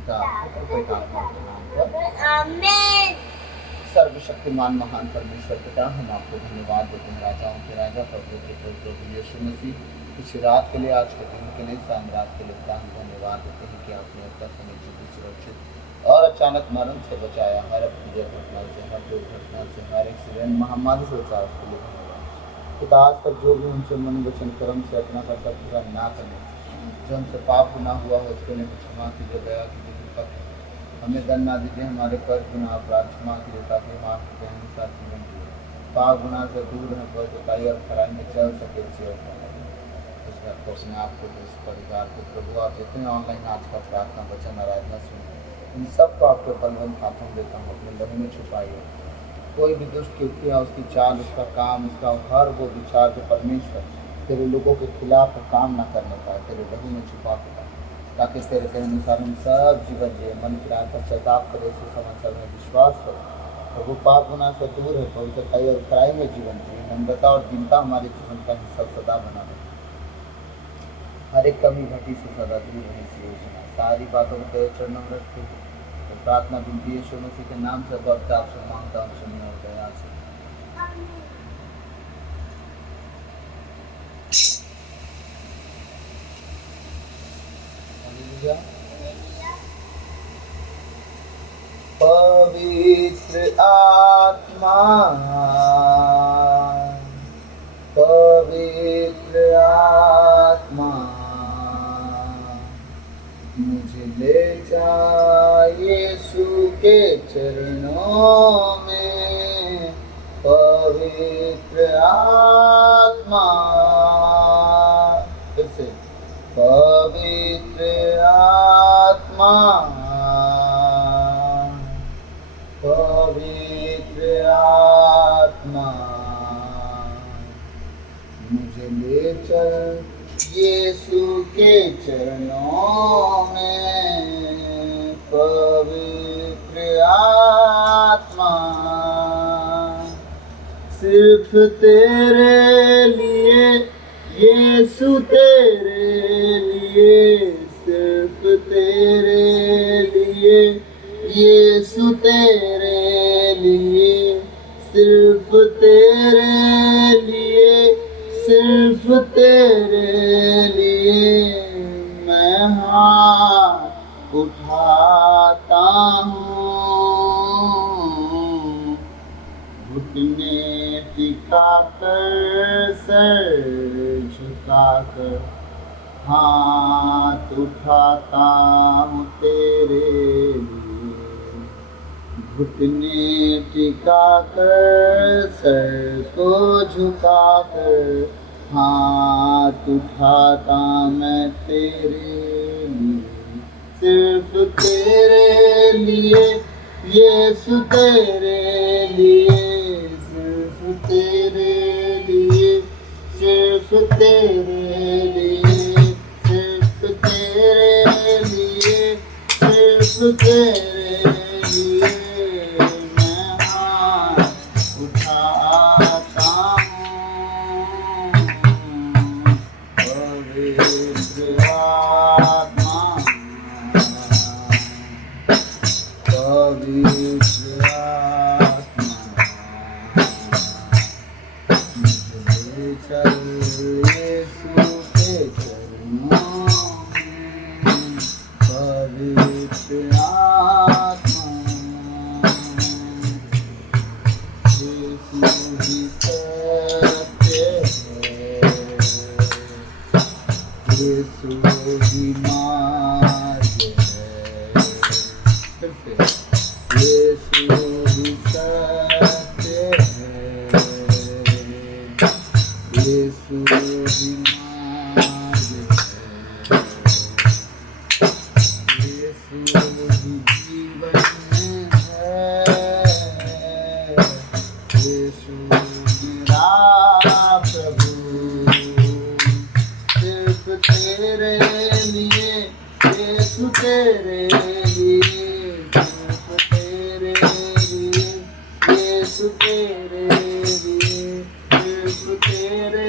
पिता पुत्र पवित्र आत्मा के नाम पर आमीन। सर्वशक्तिमान महान परमेश्वर पिता, हम आपको धन्यवाद देते हैं, राजाओं के राजा प्रभु के प्रभु यीशु मसीह। इस रात के लिए, आज के दिन के लिए, शाम रात के लिए पिता हम धन्यवाद देते हैं कि आपने अब तक हमें जीवित, सुरक्षित और अचानक मरण से बचाया। हर अप्रिय घटना से, हर दुर्घटना से, हर एक्सीडेंट, महामारी से बचाया, उसके लिए धन्यवाद पिता। आज तक जो भी हमसे मन वचन कर्म से अपना कर्तव्य पूरा ना करने, जो हमसे पाप गुनाह हुआ है उसके लिए क्षमा कीजिए, दया कीजिए, कृपा कीजिए। हमें दंड ना दीजिए, हमारे कर गुनाह अपराध क्षमा कीजिए, ताकि हम आपके अनुसार जीवन जिए, पाप गुनाह से दूर हैं, पवित्रताई और खराई में चल सके। इस घर को, अपने आप को, इस परिवार को प्रभु आप जितने ऑनलाइन आज का प्रार्थना वचन आराधना सुने, इन सबको आपके बलवंत हाथों में देता हूँ, अपने लहू में छुपाइए। कोई भी दुष्ट युक्ति है, उसकी चाल, उसका काम, उसका हर वो विचार जो परमेश्वर तेरे लोगों के खिलाफ काम ना करने का, तेरे लहू में छुपा के, ताकि तेरे के अनुसार हम सब जीवन जिए, मन की राह पर चलता करे, समाचार में विश्वास करें। प्रभु पाप गुनाह से दूर है, पवित्रताई और खराई में जीवन जिए, नम्रता और दीनता हमारे जीवन का हिस्सा सदा बना रहे। हर एक कमी घटी से सदा दूर रहे, इस योजना सारी बातों को तेरे चरणों में रखते हुए तो प्रार्थना विनती यीशु मसीह के नाम से बढ़कर आपसे मांगता हूँ, सुनिए और दया से। पवित्र आत्मा, पवित्र आत्मा, मुझे ले जा यीशु के चरणों में। पवित्र आत्मा, फिर से, पवित्र आत्मा, पवित्र आत्मा, मुझे ले चल यीशु के चरणों में। पवित्र आत्मा, सिर्फ तेरे लिए यीशु, तेरे लिए, सिर्फ तेरे लिए यीशु, तेरे लिए, सिर्फ तेरे लिए, सिर्फ तेरे लिए मैं हाथ उठाता हूँ। घुटने टिकाकर, सर झुकाकर हाथ उठाता हूँ तेरे लिए। घुटने टिकाकर, सर को झुकाकर हाथ उठाता मैं तेरे लिए। सिर्फ तेरे लिए यीशु, तेरे लिए, सिर्फ तेरे लिए, सिर्फ तेरे लिए, सिर्फ तेरे लिए, सिर्फ तेरे लिए मैं हाथ उठाता हूँ। पवित्र आत्मा, पवित्र आत्मा, मुझे चल यीशु के चरणों में। पवित्र आत्मा, यीशु ही सत्य है, यीशु ही मार्ग है। यीशु ही सत्य है, यीशु ही मार्ग है, यीशु ही जीवन है, यीशु मेरा प्रभु। सिर्फ तेरे लिए यीशु, तेरे लिए, सिर्फ तेरे लिए यीशु, तेरे लिए, सिर्फ तेरे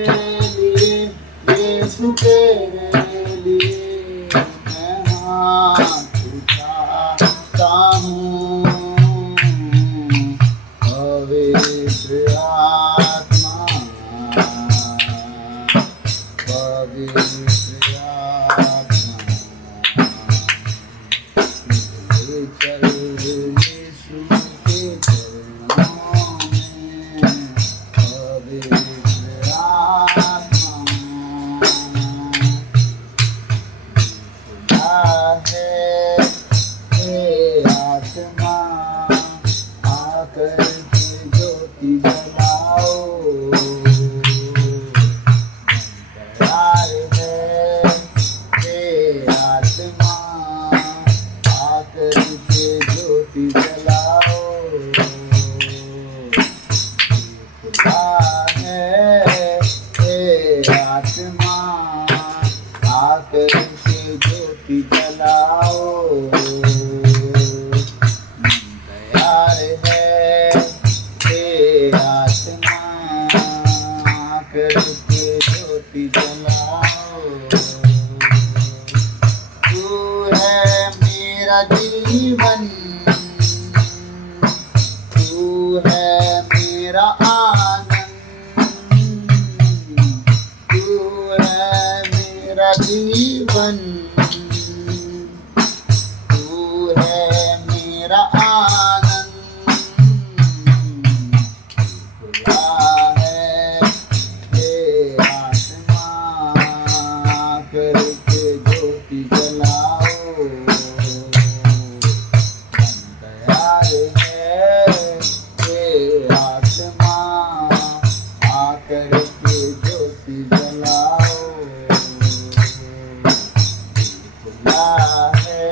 लिए यीशु, तेरे लिए मैं हाथ उठा मेरा जीवन, तू है मेरा आनंद, तू है मेरा जीवन, तू है मेरा आनंद, खुला है ये आसमां करके ज्योति जलाओ, मन तैयार है ये आसमां आकर के ज्योति जलाओ, खुला है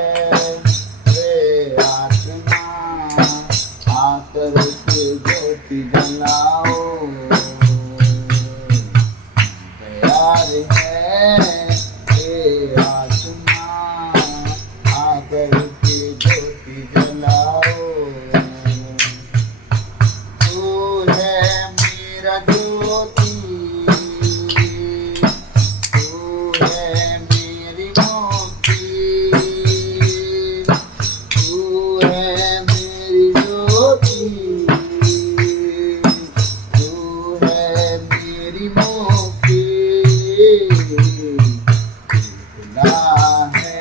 ये आसमां आकर के ज्योति जलाओ, तैयार है ये आसमां आकर के ज्योति जलाओ, तू है मेरा ज्योति, तू है मेरी मुक्ति, तू है मेरी ज्योति, तू है मेरी मुक्ति, खुला है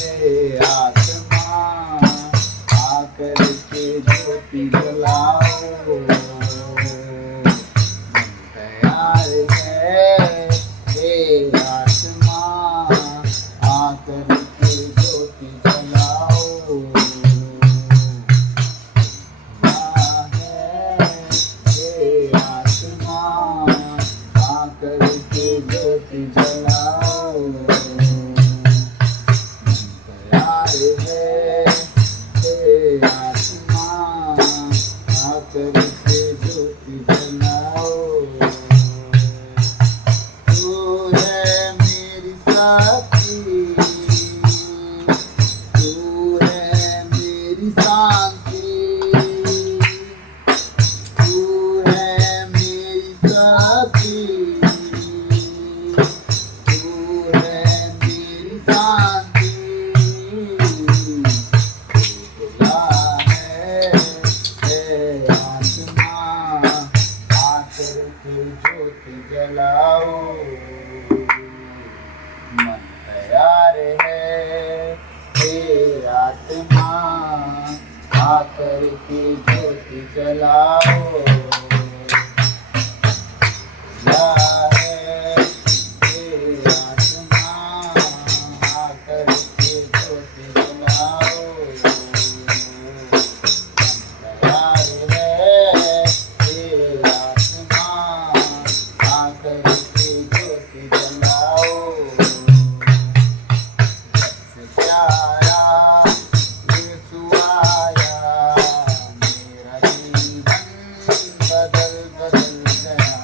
ये आसमां आकर के ज्योति जलाओ, तैयार है ये आसमां आकर के ज्योति जलाओ, खुला है ये आसमां आकर के ज्योति जलाओ, तैयार है ये आसमां आकर के ज्योति जलाओ, तू है मेरी साथी, तू है मेरी शांति, तू है मेरी साथी, तू है मेरी शांति, खुला है ये आसमां आकर के ज्योति जलाओ, मन तैयार है ये आत्मा आकर के ज्योति जलाओ, खुला है ये आत्मा आकर के ज्योति जलाओ, तैयार है ये आत्मा आकर के ज्योति जलाओ, सबसे प्यारा यीशु आया, मेरा जीवन बदल बदल गया,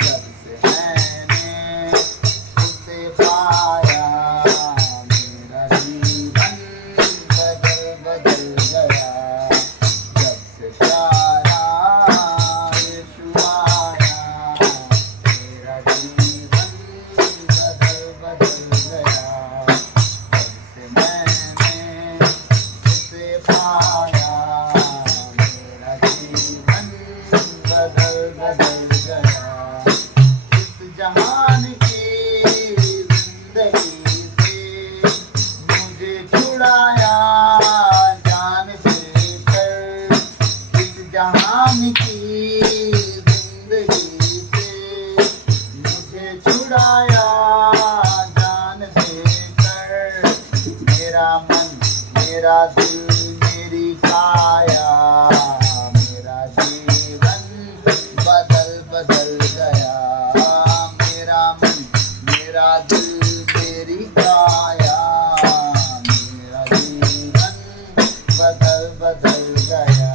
जब से मैंने उसे पाया, मेरा जीवन बदल बदल गया, जब से प्यारा यीशु आया, मेरा जीवन बदल बदल गया, जब से मैंने उसे पाया, मेरा जीवन बदल बदल गया, इस जहान की जिंदगी से मुझे छुड़ाया जान से कर, इस जहान की जिंदगी से मुझे छुड़ाया जान से कर, मेरा मन मेरा दिल मेरी काया, मेरा जीवन बदल बदल गया, मेरा मन मेरा दिल मेरी काया, मेरा जीवन बदल बदल गया,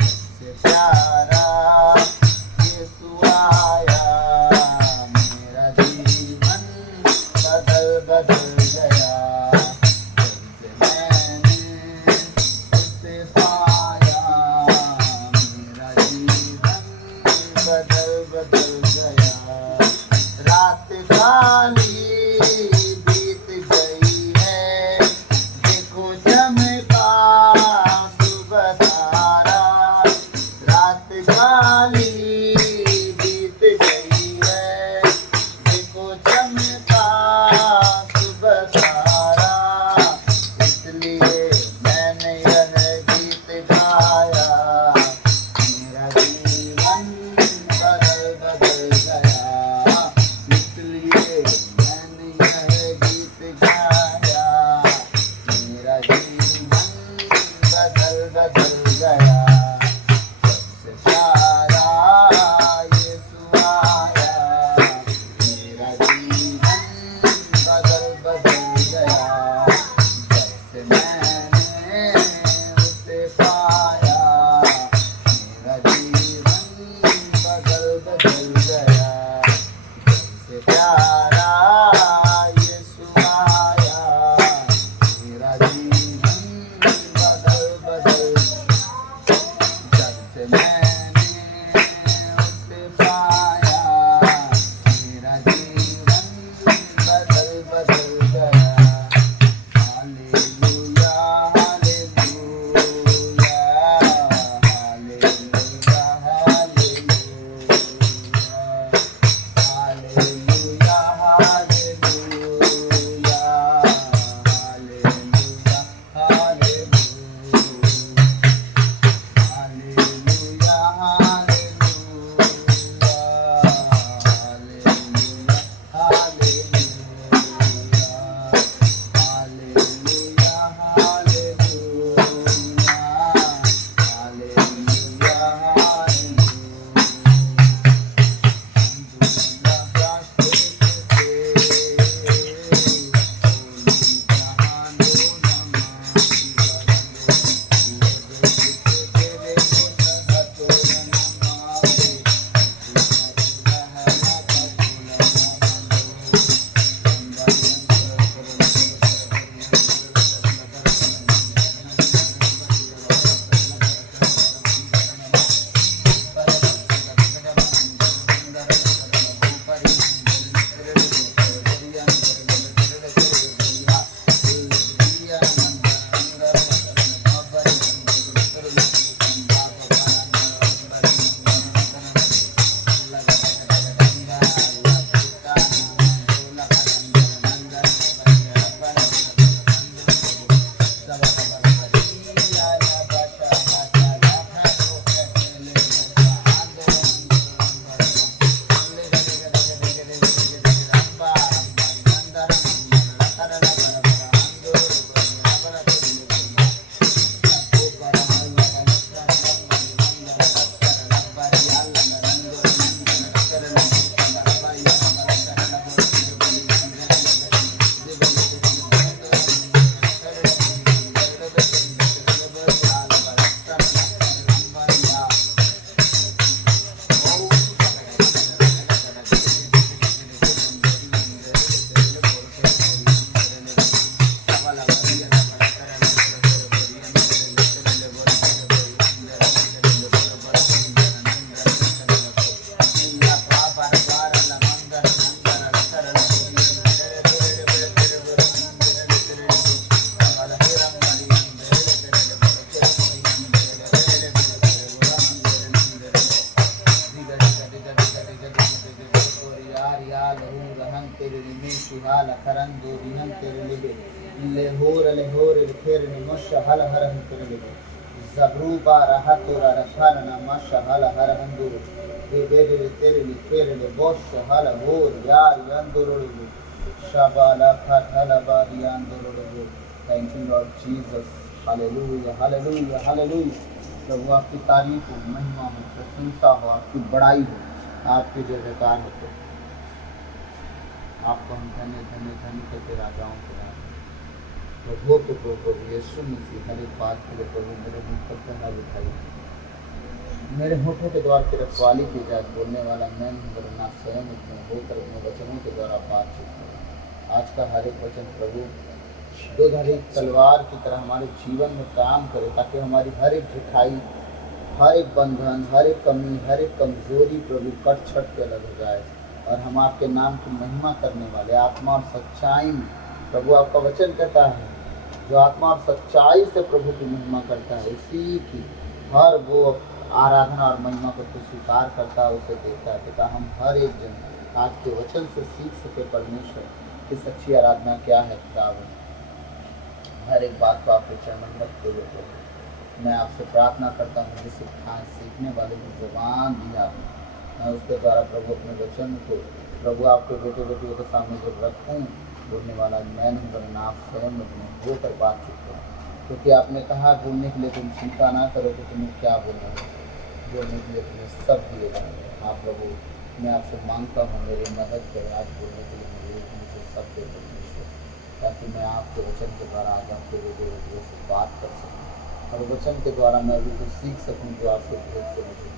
सबसे प्यारा यीशु आया, मेरा जीवन बदल बदल गया, जब से मैंने लेहोर लिखेर नमश हल हर हंतुर ले जबरूबा रहतुरा रखल नमश हल हर हंदुर बेबेरे तेरे लिखेर ले बोश हल होर यार यंदुर ले शबाला फतला बादियान दुर। Thank you Lord Jesus, hallelujah hallelujah hallelujah. प्रभु आपकी तारीफ हो, महिमा हो, प्रशंसा हो, आपकी बड़ाई हो, आपके जय जयकार हो। आपको हम धन्य धन्य धन्य करके राजाओं के राजा प्रभु को प्रभु यीशु मसीह हर एक बात के लिए प्रभु मेरे मुख पर कहना बिठाई, मेरे होठों के द्वार की रखवाली की जाए। बोलने वाला मैं ना स्वयं उसमें होकर अपने वचनों के द्वारा बातचीत करूँ। आज का हर एक वचन प्रभु दो धारी तलवार की तरह हमारे जीवन में काम करे, ताकि हमारी हर एक ढिठाई, हर एक बंधन, हर एक कमी, हर एक कमजोरी प्रभु कट छट के अलग हो जाए और हम आपके नाम की महिमा करने वाले आत्मा और सच्चाई में, प्रभु आपका वचन कहता है जो आत्मा और सच्चाई से प्रभु की महिमा करता है उसी की हर वो आराधना और महिमा को तो स्वीकार करता है, उसे देखता है। पिता हम हर एक जन आज के वचन से सीख सके परमेश्वर की सच्ची आराधना क्या है। पिता हर एक बात को आपके चरणों में रखते हुए प्रभु मैं आपसे प्रार्थना करता हूँ, मुझे सिखाएं, सीखने वाले की ज़बान दी आपने, मैं उसके द्वारा प्रभु अपने वचन को प्रभु आपके बेटे बेटियों के सामने जब रखूँ, बोलने वाला मैं नहीं बना आप स्वयं में होकर बातचीत करूँ, क्योंकि आपने कहा बोलने के लिए तुम चिंता ना करो कि तुम्हें क्या बोलना है, बोलने के लिए तुम्हें सब दिए जाएंगे। हाँ प्रभु मैं आपसे मांगता हूँ मेरी मदद करें आज बोलने के लिए मुझे सब दे परमेश्वर, ताकि मैं आपके वचन के द्वारा आज आपके बेटे बेटियों से बात कर सकूँ और वचन के द्वारा मैं भी कुछ सीख सकूँ जो आपके भेद से मुझे।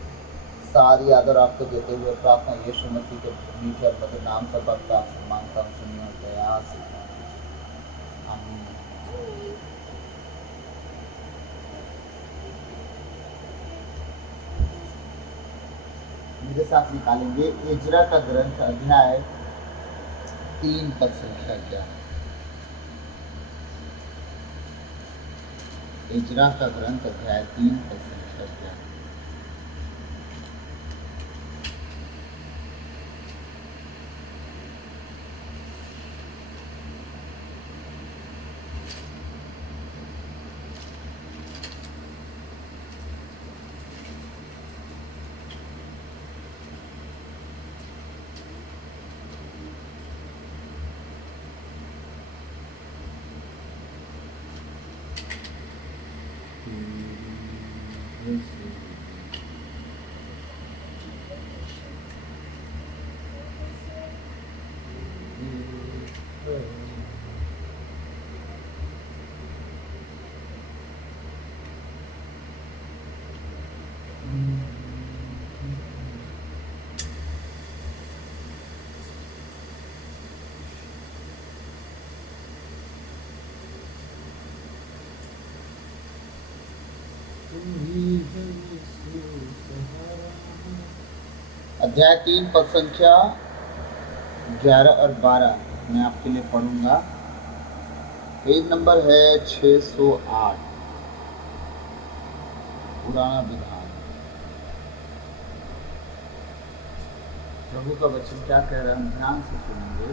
सारी आदर आपको देते हुए प्रार्थना यीशु मसीह के मीठे और मधुर नाम से बख्ता मांगता हूँ, सुनिए दया से, आमीन। मेरे साथ निकालेंगे इजरा का ग्रंथ अध्याय 3 पद संख्या क्या है। इजरा का ग्रंथ अध्याय 3 पद संख्या क्या है। अध्याय 3 पद संख्या 11 और 12 मैं आपके लिए पढ़ूंगा। पेज नंबर है 608, पुराना विधान। प्रभु का वचन क्या कह रहा है, हम ध्यान से सुनेंगे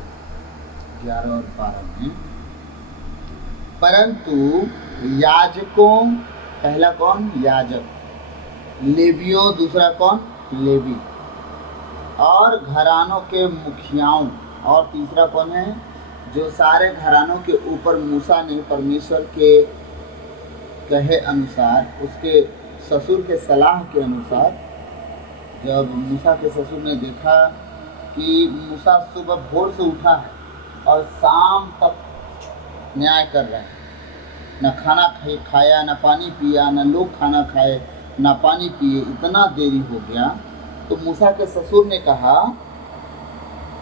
11 और 12 में। परंतु याजकों, पहला कौन, याजक, लेवियों, दूसरा कौन, लेवी, और घरानों के मुखियाओं, और तीसरा कौन है, जो सारे घरानों के ऊपर मूसा ने परमेश्वर के कहे अनुसार, उसके ससुर के सलाह के अनुसार, जब मूसा के ससुर ने देखा कि मूसा सुबह भोर से उठा है और शाम तक न्याय कर रहे हैं, न खाना खाया, न पानी पिया, न लोग खाना खाए, न पानी पिए, इतना देरी हो गया, तो मूसा के ससुर ने कहा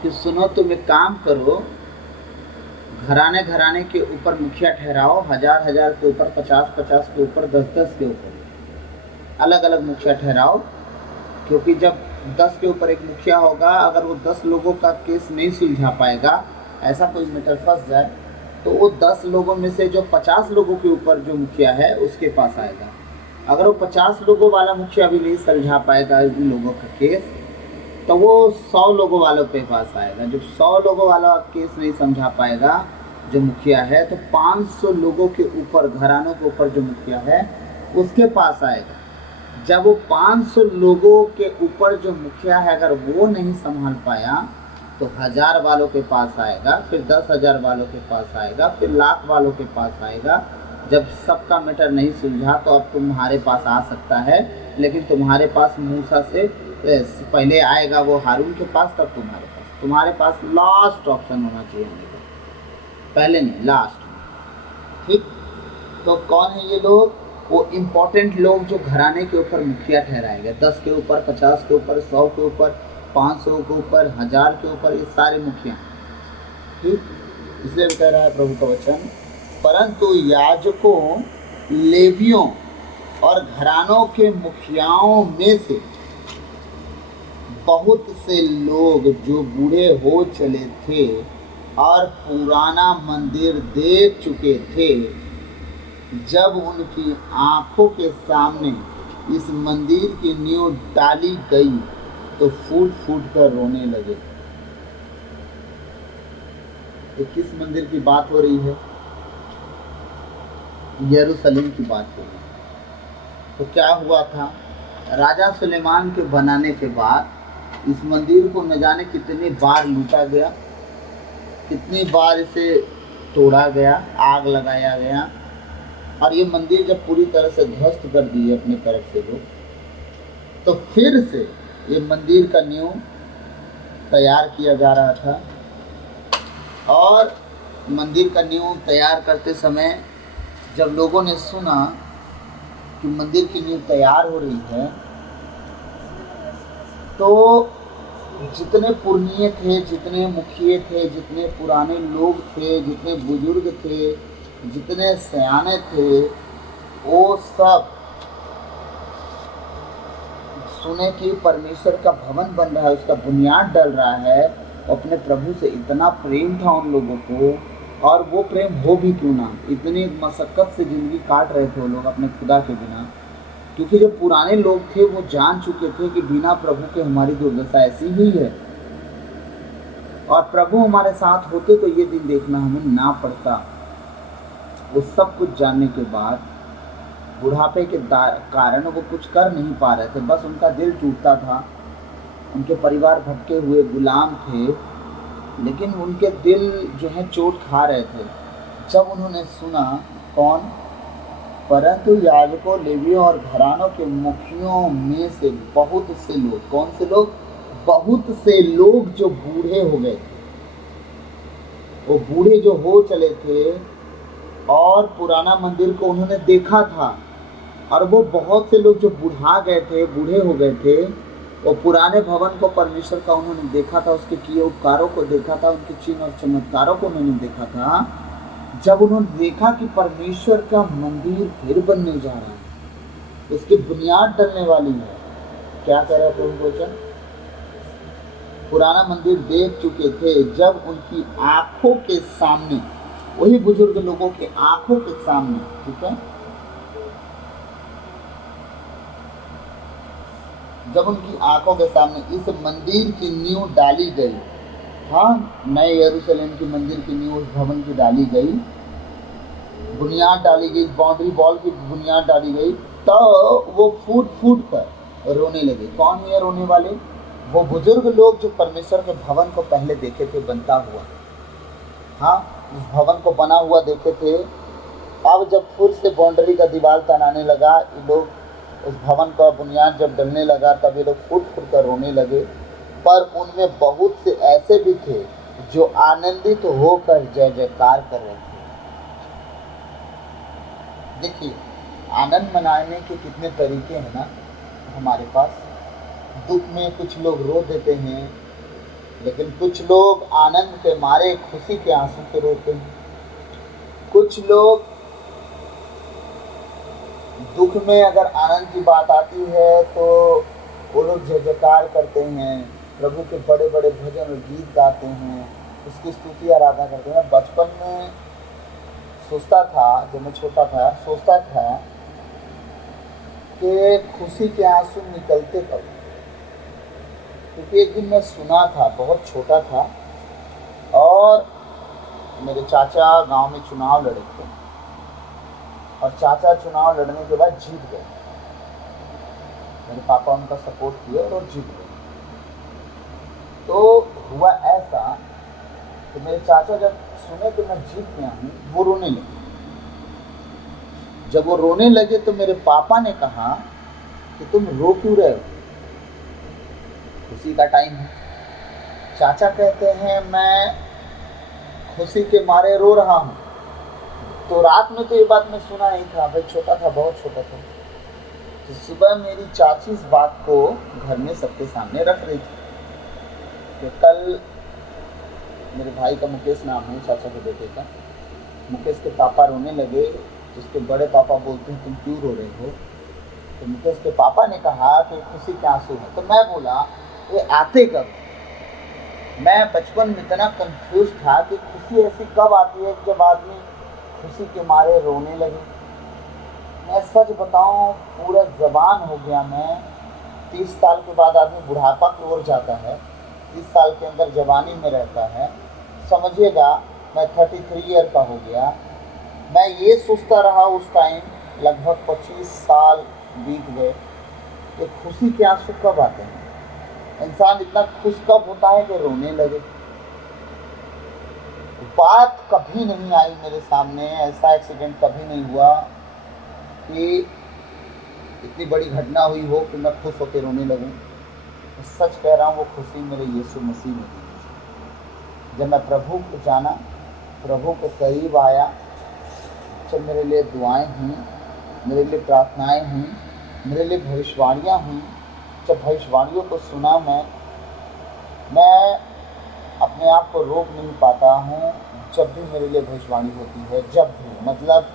कि सुनो तुम एक काम करो, घराने घराने के ऊपर मुखिया ठहराओ, 1000 के ऊपर, 50 के ऊपर, 10 के ऊपर, अलग अलग मुखिया ठहराओ, क्योंकि जब 10 के ऊपर एक मुखिया होगा, अगर वो 10 लोगों का केस नहीं सुलझा पाएगा, ऐसा कोई मैटर फंस जाए, तो वो 10 लोगों में से जो 50 लोगों के ऊपर जो मुखिया है उसके पास आएगा। अगर वो 50 लोगों वाला मुखिया भी नहीं सुलझा पाएगा इन लोगों का केस, तो वो 100 लोगों वालों के पास आएगा। जब 100 लोगों वाला केस नहीं समझा पाएगा, जो मुखिया है, तो 500 लोगों के ऊपर, घरानों के ऊपर जो मुखिया है उसके पास आएगा। जब वो 500 लोगों के ऊपर जो मुखिया है अगर वो नहीं संभाल पाया तो 1000 वालों के पास आएगा, फिर 10,000 वालों के पास आएगा, फिर लाख वालों के पास आएगा। जब सबका मैटर नहीं सुलझा तो अब तुम्हारे पास आ सकता है, लेकिन तुम्हारे पास मूसा से पहले आएगा वो हारून के पास, तब तुम्हारे पास लास्ट ऑप्शन होना चाहिए आने का, पहले नहीं, लास्ट। ठीक, तो कौन है ये लोग? वो इम्पोर्टेंट लोग जो घराने के ऊपर मुखिया ठहराए गए, 10 के ऊपर, 50 के ऊपर, 100 के ऊपर, 500 के ऊपर, 1000 के ऊपर, ये सारे मुखिया। ठीक, इसलिए कह रहा है प्रभु का वचन, परंतु याजकों, लेवियों और घरानों के मुखियाओं में से बहुत से लोग जो बूढ़े हो चले थे और पुराना मंदिर देख चुके थे, जब उनकी आंखों के सामने इस मंदिर की नींव डाली गई तो फूट फूट कर रोने लगे। तो किस मंदिर की बात हो रही है? यरूशलेम की बात हो रही है। तो क्या हुआ था? राजा सुलेमान के बनाने के बाद इस मंदिर को न जाने कितनी बार लूटा गया, कितनी बार इसे तोड़ा गया, आग लगाया गया, और ये मंदिर जब पूरी तरह से ध्वस्त कर दिए अपनी तरफ से लोग, तो फिर से ये मंदिर का नींव तैयार किया जा रहा था। और मंदिर का नींव तैयार करते समय जब लोगों ने सुना कि मंदिर की नींव तैयार हो रही है, तो जितने पुरनिये थे, जितने मुखिए थे, जितने पुराने लोग थे, जितने बुजुर्ग थे, जितने सयाने थे, वो सब सुने कि परमेश्वर का भवन बन रहा है, उसका बुनियाद डल रहा है। अपने प्रभु से इतना प्रेम था उन लोगों को, और वो प्रेम हो भी क्यों ना, इतनी मशक्कत से ज़िंदगी काट रहे थे वो लोग अपने खुदा के बिना, क्योंकि जो पुराने लोग थे वो जान चुके थे कि बिना प्रभु के हमारी दुर्दशा ऐसी ही है, और प्रभु हमारे साथ होते तो ये दिन देखना हमें ना पड़ता। वो सब कुछ जानने के बाद बुढ़ापे के कारण वो कुछ कर नहीं पा रहे थे, बस उनका दिल टूटता था। उनके परिवार भटके हुए गुलाम थे, लेकिन उनके दिल जो है चोट खा रहे थे। जब उन्होंने सुना, कौन? परंतु याजकों, लेवियों और घरानों के मुखियों में से बहुत से लोग, कौन से लोग? बहुत से लोग जो बूढ़े हो गए थे, वो बूढ़े जो हो चले थे और पुराना मंदिर को उन्होंने देखा था, और वो बहुत से लोग जो बुढ़ा गए थे, बूढ़े हो गए थे, वो पुराने भवन को परमेश्वर का उन्होंने देखा था, उसके किए उपकारों को देखा था, उनके चिन्ह और चमत्कारों को उन्होंने देखा था। जब उन्होंने देखा कि परमेश्वर का मंदिर फिर बनने जा रहा है, उसकी बुनियाद डलने वाली है, क्या कह रहा है प्रभु वचन? पुराना मंदिर देख चुके थे जब उनकी आंखों के सामने, वही बुजुर्ग लोगों के आंखों के सामने, ठीक है, जब उनकी आंखों के सामने इस मंदिर की नींव डाली गई, हाँ, नए यरूशलेम की मंदिर की नींव, उस भवन की डाली गई, बुनियाद डाली गई, बाउंड्री वॉल की बुनियाद डाली गई, तो वो फूट फूट कर रोने लगे। कौन है रोने वाले? वो बुजुर्ग लोग जो परमेश्वर के भवन को पहले देखे थे बनता हुआ, हाँ, उस भवन को बना हुआ देखे थे। अब जब फिर से बाउंड्री का दीवार तनाने लगा, ये लोग उस भवन का बुनियाद जब डलने लगा, तब ये लोग फूट फूट कर रोने लगे। पर उनमें बहुत से ऐसे भी थे जो आनंदित होकर जय जयकार कर रहे थे। देखिए, आनंद मनाने के कितने तरीके हैं ना हमारे पास। दुख में कुछ लोग रो देते हैं, लेकिन कुछ लोग आनंद के मारे खुशी के आंसू से रोते हैं। कुछ लोग दुख में अगर आनंद की बात आती है तो वो लोग जय जयकार करते हैं, प्रभु के बड़े बड़े भजन और गीत गाते हैं, उसकी स्तुति आराधना करते हैं। बचपन में सोचता था, जब मैं छोटा था, सोचता था कि खुशी के आंसू निकलते कब, क्योंकि एक दिन मैं सुना था, बहुत छोटा था, और मेरे चाचा गांव में चुनाव लड़े थे और चाचा चुनाव लड़ने के बाद जीत गए। मेरे पापा उनका सपोर्ट किए और जीत गए। तो हुआ ऐसा कि मेरे चाचा जब सुने कि मैं जीत गया हूँ, वो रोने लगे। जब वो रोने लगे तो मेरे पापा ने कहा कि तुम रो क्यों रहे हो, खुशी का टाइम है। चाचा कहते हैं मैं खुशी के मारे रो रहा हूँ। तो रात में तो ये बात मैं सुना नहीं था, भाई छोटा था, बहुत छोटा था। तो सुबह मेरी चाची इस बात को घर में सबके सामने रख रही थी कि कल मेरे भाई का मुकेश नाम है, चाचा के बेटे का, मुकेश के पापा रोने लगे। जिसके बड़े पापा बोलते हैं तुम क्यों रो रहे हो, तो मुकेश के पापा ने कहा कि खुशी के आंसू है। तो मैं बोला ये आते कब? मैं बचपन में इतना कंफ्यूज था कि खुशी ऐसी कब आती है जब आदमी खुशी के मारे रोने लगे। मैं सच बताऊं, पूरा जवान हो गया मैं। 30 साल के बाद आदमी बुढ़ापा की ओर जाता है, 30 साल के अंदर जवानी में रहता है। समझिएगा मैं 33 ईयर का हो गया। मैं ये सोचता रहा उस टाइम, लगभग 25 साल बीत गए कि खुशी के आंसू कब आते हैं, इंसान इतना खुश कब होता है कि रोने लगे। बात कभी नहीं आई मेरे सामने, ऐसा एक्सीडेंट कभी नहीं हुआ कि इतनी बड़ी घटना हुई हो कि मैं खुश होकर रोने लगूं। सच कह रहा हूँ, वो खुशी मेरे यीशु मसीह में थी। जब मैं प्रभु को जाना, प्रभु के करीब आया, जब मेरे लिए दुआएं हुई, मेरे लिए प्रार्थनाएं हुई, मेरे लिए भविष्यवाणियाँ हुई, जब भविष्यवाणियों को सुना मैं अपने आप को रोक नहीं पाता हूँ। जब भी मेरे लिए भविष्यवाणी होती है, जब भी, मतलब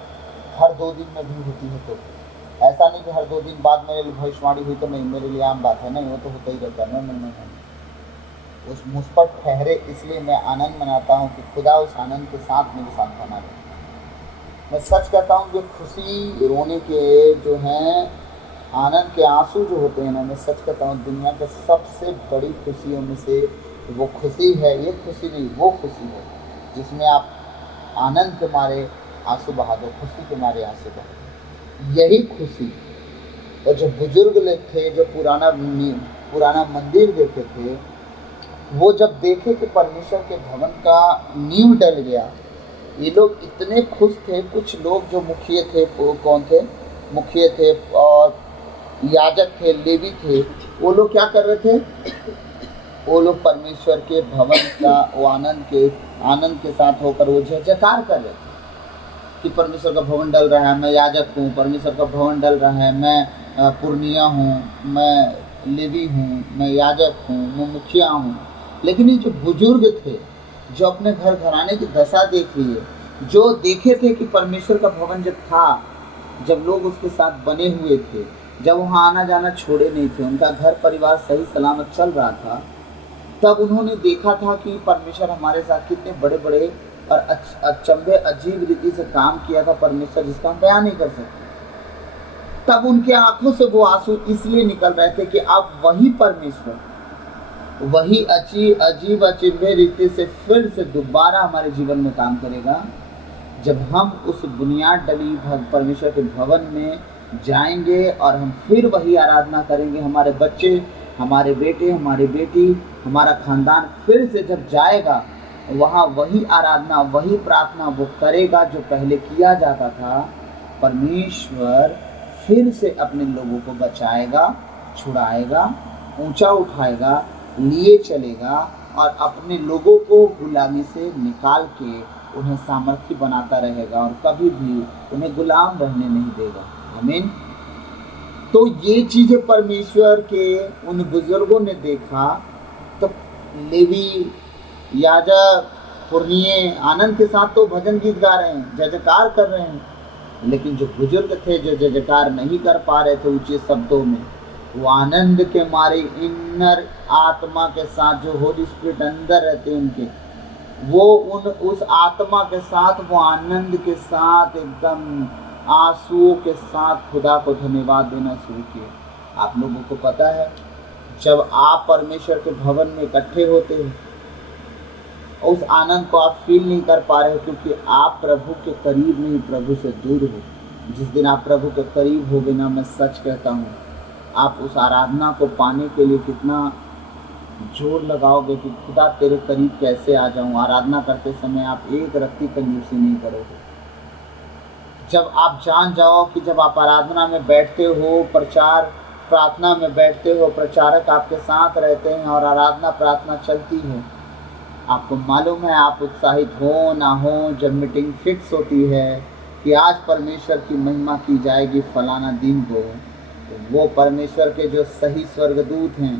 हर 2 दिन में भी होती है, तो ऐसा नहीं कि हर 2 दिन बाद मेरे लिए भविष्यवाणी हुई तो नहीं, मेरे लिए आम बात है, नहीं, वो तो होता ही रहता है। नहीं, उस मुझ पर ठहरे, इसलिए मैं आनंद मनाता हूँ कि खुदा उस आनंद के साथ मेरे साथ बना रहे। मैं सच कहता हूँ, जो खुशी रोने के जो हैं, आनंद के आंसू जो होते हैं ना, मैं सच कहता हूँ दुनिया के सबसे बड़ी खुशियों में से वो खुशी है। ये खुशी नहीं, वो खुशी है जिसमें आप आनंद के मारे आंसू बहा दो, खुशी के मारे आंसू बहा दो, यही खुशी। और जो बुजुर्ग लोग थे, जो पुराना मंदिर देखे थे, वो जब देखे कि परमेश्वर के भवन का नींव डल गया, ये लोग इतने खुश थे। कुछ लोग जो मुखिया थे, वो कौन थे, मुखिया थे और याजक थे, लेवी थे, वो लोग क्या कर रहे थे, वो लोग परमेश्वर के भवन का वो आनंद के साथ होकर वो जयकार कर रहे थे कि परमेश्वर का भवन डल रहा है, मैं याजक हूँ, परमेश्वर का भवन डल रहा है, मैं पुरनिया हूँ, मैं लेवी हूँ, मैं याजक हूँ, मैं मुखिया हूँ। लेकिन ये जो बुजुर्ग थे, जो अपने घर घराने की दशा देख रही है, जो देखे थे कि परमेश्वर का भवन जब था, जब लोग उसके साथ बने हुए थे, जब वहाँ आना जाना छोड़े नहीं थे, उनका घर परिवार सही सलामत चल रहा था, तब उन्होंने देखा था कि परमेश्वर हमारे साथ कितने बड़े बड़े और अचंभे अजीब रीति से काम किया था परमेश्वर, जिसका हम बयान नहीं कर सकते। तब उनके आंखों से वो आंसू इसलिए निकल रहे थे कि अब वही परमेश्वर, वही अजीब अचंभे रीति से फिर से दोबारा हमारे जीवन में काम करेगा, जब हम उस बुनियाद डली परमेश्वर के भवन में जाएंगे और हम फिर वही आराधना करेंगे। हमारे बच्चे, हमारे बेटे, हमारी बेटी, हमारा खानदान फिर से जब जाएगा वहाँ, वही आराधना, वही प्रार्थना वो करेगा जो पहले किया जाता था। परमेश्वर फिर से अपने लोगों को बचाएगा, छुड़ाएगा, ऊंचा उठाएगा, लिए चलेगा और अपने लोगों को गुलामी से निकाल के उन्हें सामर्थ्य बनाता रहेगा और कभी भी उन्हें गुलाम रहने नहीं देगा। आमीन। तो ये चीजें परमेश्वर के उन बुजुर्गों ने देखा, तो लेवी, याजक, पुरनिये आनंद के साथ तो भजन गीत गा रहे हैं, जय जयकार कर रहे हैं। लेकिन जो बुजुर्ग थे, जो जय जयकार नहीं कर पा रहे थे ऊंचे शब्दों में, वो आनंद के मारे इनर आत्मा के साथ, जो होली स्पिरिट अंदर रहते उनके, वो उस आत्मा के साथ, वो आनंद के साथ, एकदम आंसुओं के साथ खुदा को धन्यवाद देना शुरू किए। आप लोगों को पता है, जब आप परमेश्वर के भवन में इकट्ठे होते हैं उस आनंद को आप फील नहीं कर पा रहे हो, क्योंकि आप प्रभु के करीब नहीं, प्रभु से दूर हो। जिस दिन आप प्रभु के करीब होगे ना, मैं सच कहता हूँ, आप उस आराधना को पाने के लिए कितना जोर लगाओगे कि खुदा तेरे करीब कैसे आ जाऊं। आराधना करते समय आप एक रत्ती कंजूसी नहीं करोगे। जब आप जान जाओ कि जब आप आराधना में बैठते हो, प्रचार प्रार्थना में बैठते हो, प्रचारक आपके साथ रहते हैं और आराधना प्रार्थना चलती है, आपको मालूम है आप उत्साहित हो ना हो, जब मीटिंग फिक्स होती है कि आज परमेश्वर की महिमा की जाएगी फलाना दिन को, तो वो परमेश्वर के जो सही स्वर्गदूत हैं,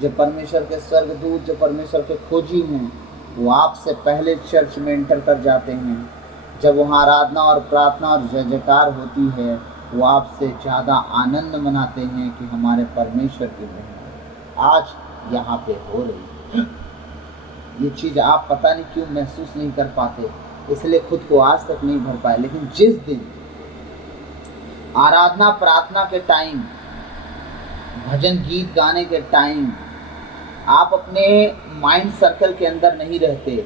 जो परमेश्वर के स्वर्गदूत, जो परमेश्वर के खोजी हैं, वो आपसे पहले चर्च में एंटर कर जाते हैं। जब वहाँ आराधना और प्रार्थना और जय जयकार होती है, वो आपसे ज़्यादा आनंद मनाते हैं कि हमारे परमेश्वर की महिमा आज यहाँ पे हो रही है। ये चीज़ आप पता नहीं क्यों महसूस नहीं कर पाते, इसलिए खुद को आज तक नहीं भर पाए। लेकिन जिस दिन आराधना प्रार्थना के टाइम, भजन गीत गाने के टाइम आप अपने माइंड सर्कल के अंदर नहीं रहते,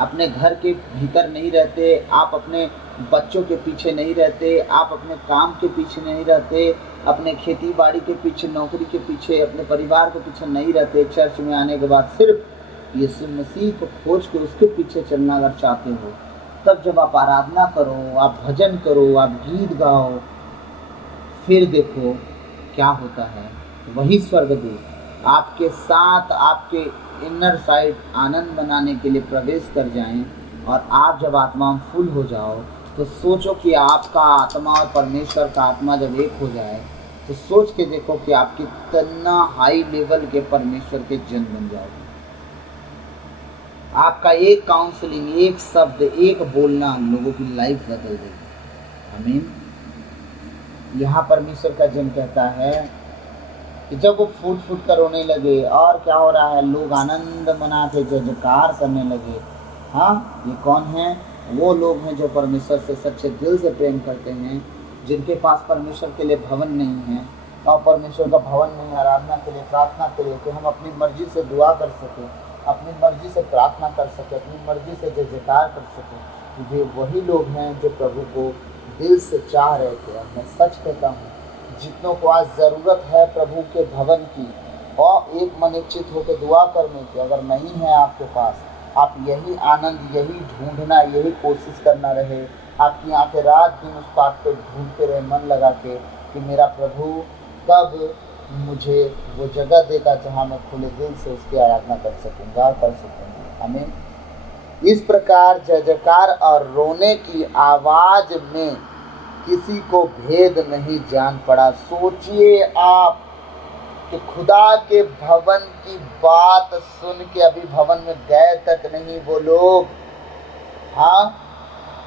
अपने घर के भीतर नहीं रहते, आप अपने बच्चों के पीछे नहीं रहते, आप अपने काम के पीछे नहीं रहते, अपने खेती बाड़ी के पीछे, नौकरी के पीछे, अपने परिवार के पीछे नहीं रहते। चर्च में आने के बाद सिर्फ यीशु मसीह को खोज के उसके पीछे चलना अगर चाहते हो, तब जब आप आराधना करो, आप भजन करो, आप गीत गाओ, फिर देखो क्या होता है। वही स्वर्गदूत आपके साथ आपके इनर साइड आनंद मनाने के लिए प्रवेश कर जाएं, और आप जब आत्मा में फुल हो जाओ तो सोचो कि आपका आत्मा और परमेश्वर का आत्मा जब एक हो जाए, तो सोच के देखो कि आप कितना हाई लेवल के परमेश्वर के जन बन जाओगे। आपका एक काउंसलिंग, एक शब्द, एक बोलना लोगों की लाइफ बदल देगी। आमीन। यहाँ परमेश्वर का जन कहता है कि जब वो फूट फूट कर रोने लगे, और क्या हो रहा है, लोग आनंद मनाते जय जयकार करने लगे। हाँ, ये कौन है? वो लोग हैं जो परमेश्वर से सच्चे दिल से प्रेम करते हैं, जिनके पास परमेश्वर के लिए भवन नहीं है, और परमेश्वर का भवन नहीं आराधना के लिए, प्रार्थना के लिए, कि हम अपनी मर्जी से दुआ कर सकें, अपनी मर्जी से प्रार्थना कर सकें, अपनी मर्जी से जय जयकार कर सकें। वे वही लोग हैं जो प्रभु को दिल से चाह रहे थे। और मैं सच कहता हूँ, जितनों को आज ज़रूरत है प्रभु के भवन की और एक मन इच्छित होकर दुआ करने की, अगर नहीं है आपके पास, आप यही आनंद, यही ढूंढना, यही कोशिश करना रहे। आपकी आंखें रात दिन उस बात को ढूंढते रहे, मन लगा के, कि मेरा प्रभु कब मुझे वो जगह देगा जहाँ मैं खुले दिल से उसकी आराधना कर सकूँगा, कर सकूँगा। आमीन। इस प्रकार जय जयकार और रोने की आवाज़ में किसी को भेद नहीं जान पड़ा। सोचिए आप कि खुदा के भवन की बात सुन के अभी भवन में गए तक नहीं वो लोग, हाँ,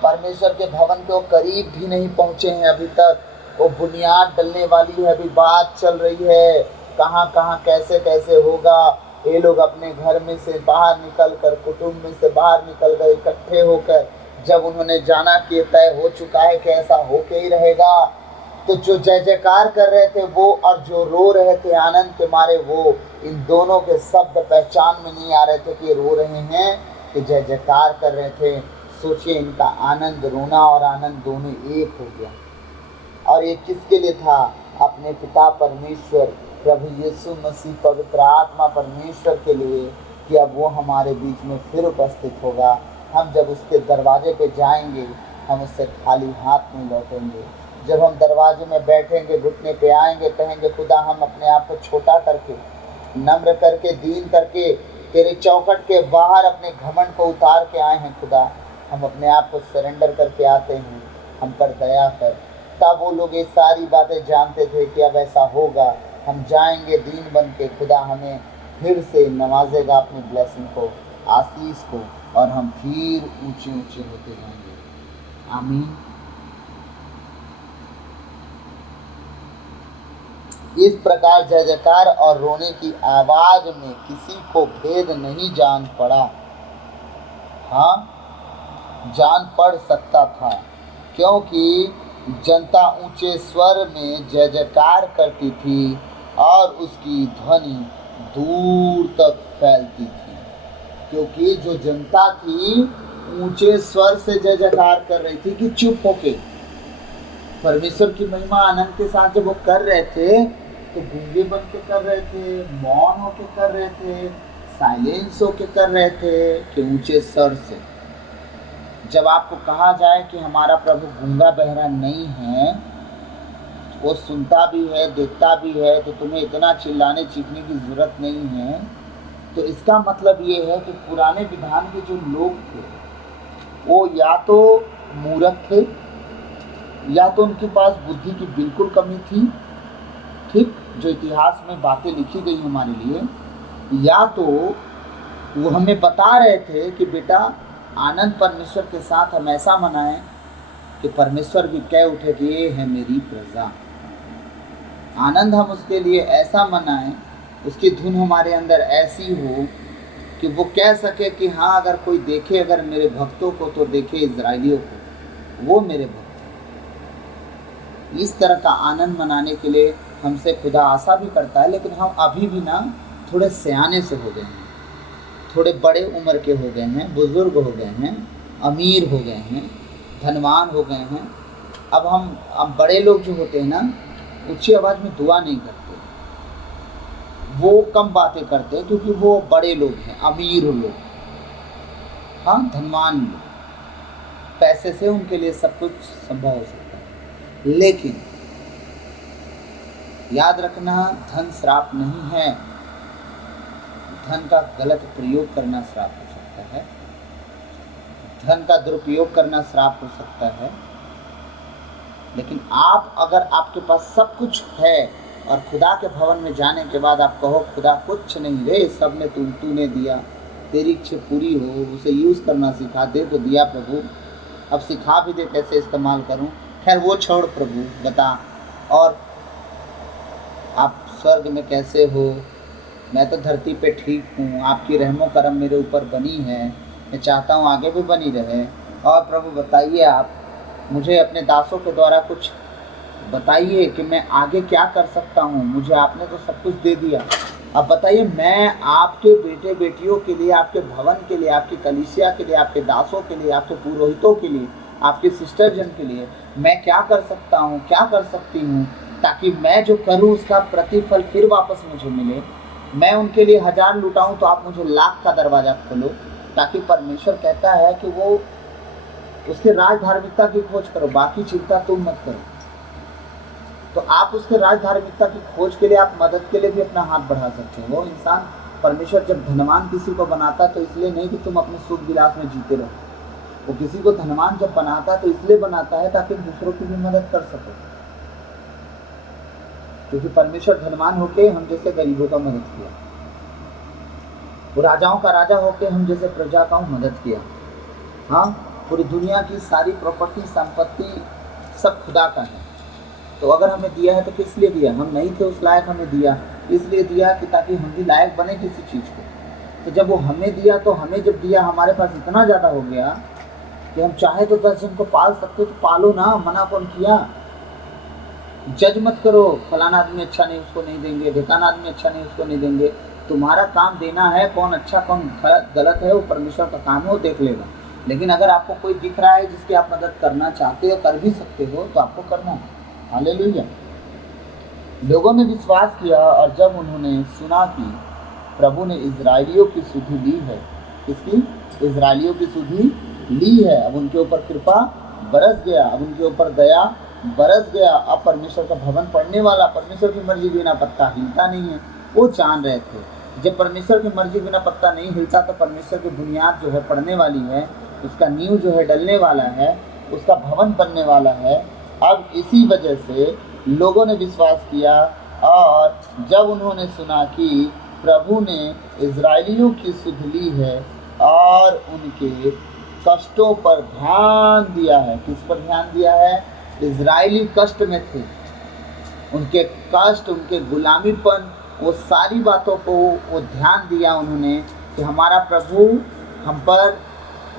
परमेश्वर के भवन के करीब भी नहीं पहुंचे हैं अभी तक। वो बुनियाद डलने वाली है, अभी बात चल रही है, कहाँ कहाँ कैसे कैसे होगा। ये लोग अपने घर में से बाहर निकल कर, कुटुंब में से बाहर निकल कर, इकट्ठे होकर, जब उन्होंने जाना कि तय हो चुका है कि ऐसा होके ही रहेगा, तो जो जय जयकार कर रहे थे वो, और जो रो रहे थे आनंद के मारे वो, इन दोनों के शब्द पहचान में नहीं आ रहे थे कि रो रहे हैं कि जय जयकार कर रहे थे। सोचिए, इनका आनंद, रोना और आनंद दोनों एक हो गया। और ये किसके लिए था? अपने पिता परमेश्वर, प्रभु यीशु मसीह, पवित्र आत्मा परमेश्वर के लिए, कि अब वो हमारे बीच में फिर उपस्थित होगा। हम जब उसके दरवाजे पे जाएंगे, हम उससे खाली हाथ नहीं लौटेंगे। जब हम दरवाजे में बैठेंगे, घुटने पे आएंगे, कहेंगे खुदा हम अपने आप को छोटा करके, नम्र करके, दीन करके तेरे चौखट के बाहर अपने घमंड को उतार के आए हैं। खुदा हम अपने आप को सरेंडर करके आते हैं, हम पर दया कर। तब वो लोग ये सारी बातें जानते थे कि अब ऐसा होगा, हम जाएंगे दीन बन के, खुदा हमें फिर से नवाजेगा अपनी ब्लेसिंग को, आशीष को, और हम फिर ऊंचे ऊंचे होते जाएंगे। आमीन। इस प्रकार जय जयकार और रोने की आवाज में किसी को भेद नहीं जान पड़ा। हाँ, जान पड़ सकता था, क्योंकि जनता ऊंचे स्वर में जय जयकार करती थी और उसकी ध्वनि दूर तक फैलती थी। क्योंकि जो जनता थी ऊंचे स्वर से जय जयकार कर रही थी कि चुप होके परमेश्वर की महिमा आनंद के साथ जब वो कर रहे थे तो गूंगे बन के कर रहे थे, मौन होके कर रहे थे, साइलेंस होके कर रहे थे कि ऊंचे स्वर से। जब आपको कहा जाए कि हमारा प्रभु गूंगा बहरा नहीं है, वो सुनता भी है, देखता भी है, तो तुम्हें इतना चिल्लाने चीखने की जरूरत नहीं है। तो इसका मतलब ये है कि पुराने विधान के जो लोग थे वो या तो मूर्ख थे या तो उनके पास बुद्धि की बिल्कुल कमी थी, ठीक, जो इतिहास में बातें लिखी गई हमारे लिए, या तो वो हमें बता रहे थे कि बेटा आनंद परमेश्वर के साथ हम ऐसा मनाएं कि परमेश्वर भी कह उठे कि ये है मेरी प्रजा। आनंद हम उसके लिए ऐसा मनाएं, उसकी धुन हमारे अंदर ऐसी हो कि वो कह सके कि हाँ, अगर कोई देखे अगर मेरे भक्तों को तो देखे इजराइलियों को, वो मेरे भक्त। इस तरह का आनंद मनाने के लिए हमसे खुदा आशा भी करता है, लेकिन हम अभी भी ना थोड़े सियाने से हो गए हैं, थोड़े बड़े उम्र के हो गए हैं, बुजुर्ग हो गए हैं, अमीर हो गए हैं, धनवान हो गए हैं। अब बड़े लोग जो होते हैं ना, ऊंची आवाज़ में दुआ नहीं करते, वो कम बातें करते हैं क्योंकि वो बड़े लोग हैं, अमीर लोग, हाँ, धनवान लोग, पैसे से उनके लिए सब कुछ संभव हो सकता है। लेकिन याद रखना, धन श्राप नहीं है। धन का गलत प्रयोग करना श्राप हो सकता है, धन का दुरुपयोग करना श्राप हो सकता है। लेकिन अगर आपके पास सब कुछ है और खुदा के भवन में जाने के बाद आप कहो खुदा कुछ नहीं रे, सब में तूने दिया, तेरी इच्छा पूरी हो, उसे यूज़ करना सिखा दे, तो दिया प्रभु, अब सिखा भी दे कैसे इस्तेमाल करूं। खैर वो छोड़ प्रभु, बता और आप स्वर्ग में कैसे हो, मैं तो धरती पे ठीक हूँ, आपकी रहमो करम मेरे ऊपर बनी है, मैं चाहता हूँ आगे भी बनी रहे। और प्रभु बताइए, आप मुझे अपने दासों के द्वारा कुछ बताइए कि मैं आगे क्या कर सकता हूँ। मुझे आपने तो सब कुछ दे दिया, अब बताइए मैं आपके बेटे बेटियों के लिए, आपके भवन के लिए, आपकी कलीसिया के लिए, आपके दासों के लिए, आपके पुरोहितों के लिए, आपके सिस्टर जन के लिए मैं क्या कर सकता हूँ, क्या कर सकती हूँ, ताकि मैं जो करूँ उसका प्रतिफल फिर वापस मुझे मिले। मैं उनके लिए 1000 लुटाऊँ तो आप मुझे लाख का दरवाज़ा खोलो, ताकि परमेश्वर कहता है कि वो उसके राज धार्मिकता की खोज करो, बाकी चिंता तुम मत करो। तो आप उसके राज धार्मिकता की खोज के लिए, आप मदद के लिए भी अपना हाथ बढ़ा सकते हो। वो इंसान, परमेश्वर जब धनवान किसी को बनाता तो इसलिए नहीं कि तुम अपने सुख विलास में जीते रहो, वो किसी को धनवान जब बनाता तो इसलिए बनाता है ताकि दूसरों की भी मदद कर सको। क्योंकि परमेश्वर धनवान होके हम जैसे गरीबों का मदद किया, वो राजाओं का राजा होके हम जैसे प्रजा का मदद किया। हाँ, पूरी दुनिया की सारी प्रॉपर्टी संपत्ति सब खुदा का है। तो अगर हमें दिया है तो किस लिए दिया? हम नहीं थे उस लायक, हमें दिया इसलिए दिया कि ताकि हम भी लायक बने किसी चीज़ को। तो जब वो हमें दिया, तो हमें जब दिया हमारे पास इतना ज़्यादा हो गया कि हम चाहे तो 10 जन को पाल सकते, तो पालो ना, मना कौन किया? जज मत करो, फलाना आदमी अच्छा नहीं उसको नहीं देंगे, ढिकाना आदमी अच्छा नहीं उसको नहीं देंगे। तुम्हारा काम देना है, कौन अच्छा कौन गलत है वो परमेश्वर का काम है, वो देख लेगा। लेकिन अगर आपको कोई दिख रहा है जिसकी आप मदद करना चाहते हो, कर भी सकते हो, तो आपको करना है। हालेलुया। लोगों ने विश्वास किया और जब उन्होंने सुना कि प्रभु ने इजराइलियों की सुधि ली है, इसकी इजराइलियों की सुधि ली है, अब उनके ऊपर कृपा बरस गया, अब उनके ऊपर दया बरस गया। अब परमेश्वर का भवन पढ़ने वाला परमेश्वर की मर्जी बिना पत्ता हिलता नहीं है। वो जान रहे थे जब परमेश्वर की मर्जी बिना पत्ता नहीं हिलता तो परमेश्वर की बुनियाद जो है पड़ने वाली है, उसका नींव जो है डलने वाला है, उसका भवन बनने वाला है। अब इसी वजह से लोगों ने विश्वास किया और जब उन्होंने सुना कि प्रभु ने इजराइलियों की सुध ली है और उनके कष्टों पर ध्यान दिया है। किस पर ध्यान दिया है? इजराइली कष्ट में थे, उनके कष्ट, उनके गुलामीपन, वो सारी बातों को वो ध्यान दिया उन्होंने कि हमारा प्रभु हम पर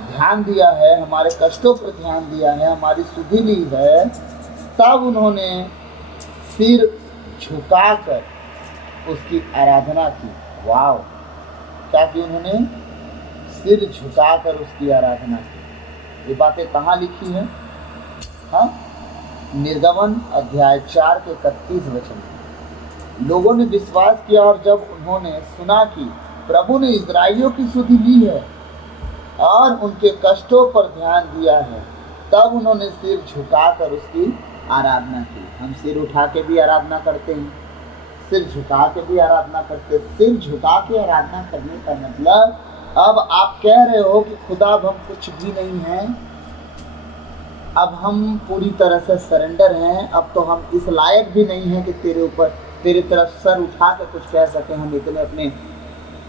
ध्यान दिया है, हमारे कष्टों पर ध्यान दिया है, हमारी सुधि ली है। तब उन्होंने सिर झुकाकर उसकी आराधना की। वाव! क्या कि उन्होंने सिर झुकाकर उसकी आराधना की। ये बातें कहाँ लिखी हैं? हाँ, निर्गमन अध्याय 4 के 31 वचन। लोगों ने विश्वास किया और जब उन्होंने सुना कि प्रभु ने इस्राएलियों की सुधि ली है और उनके कष्टों पर ध्यान दिया है, तब उन्होंने सिर झुकाकर उसकी आराधना की। हम सिर उठा के भी आराधना करते हैं, सिर झुका के भी आराधना करते हैं। सिर झुका के आराधना करने का मतलब, अब आप कह रहे हो कि खुदा अब हम कुछ भी नहीं हैं, अब हम पूरी तरह से सरेंडर हैं, अब तो हम इस लायक भी नहीं हैं कि तेरे ऊपर तेरी तरफ सर उठा के कुछ कह सके। हम इतने अपने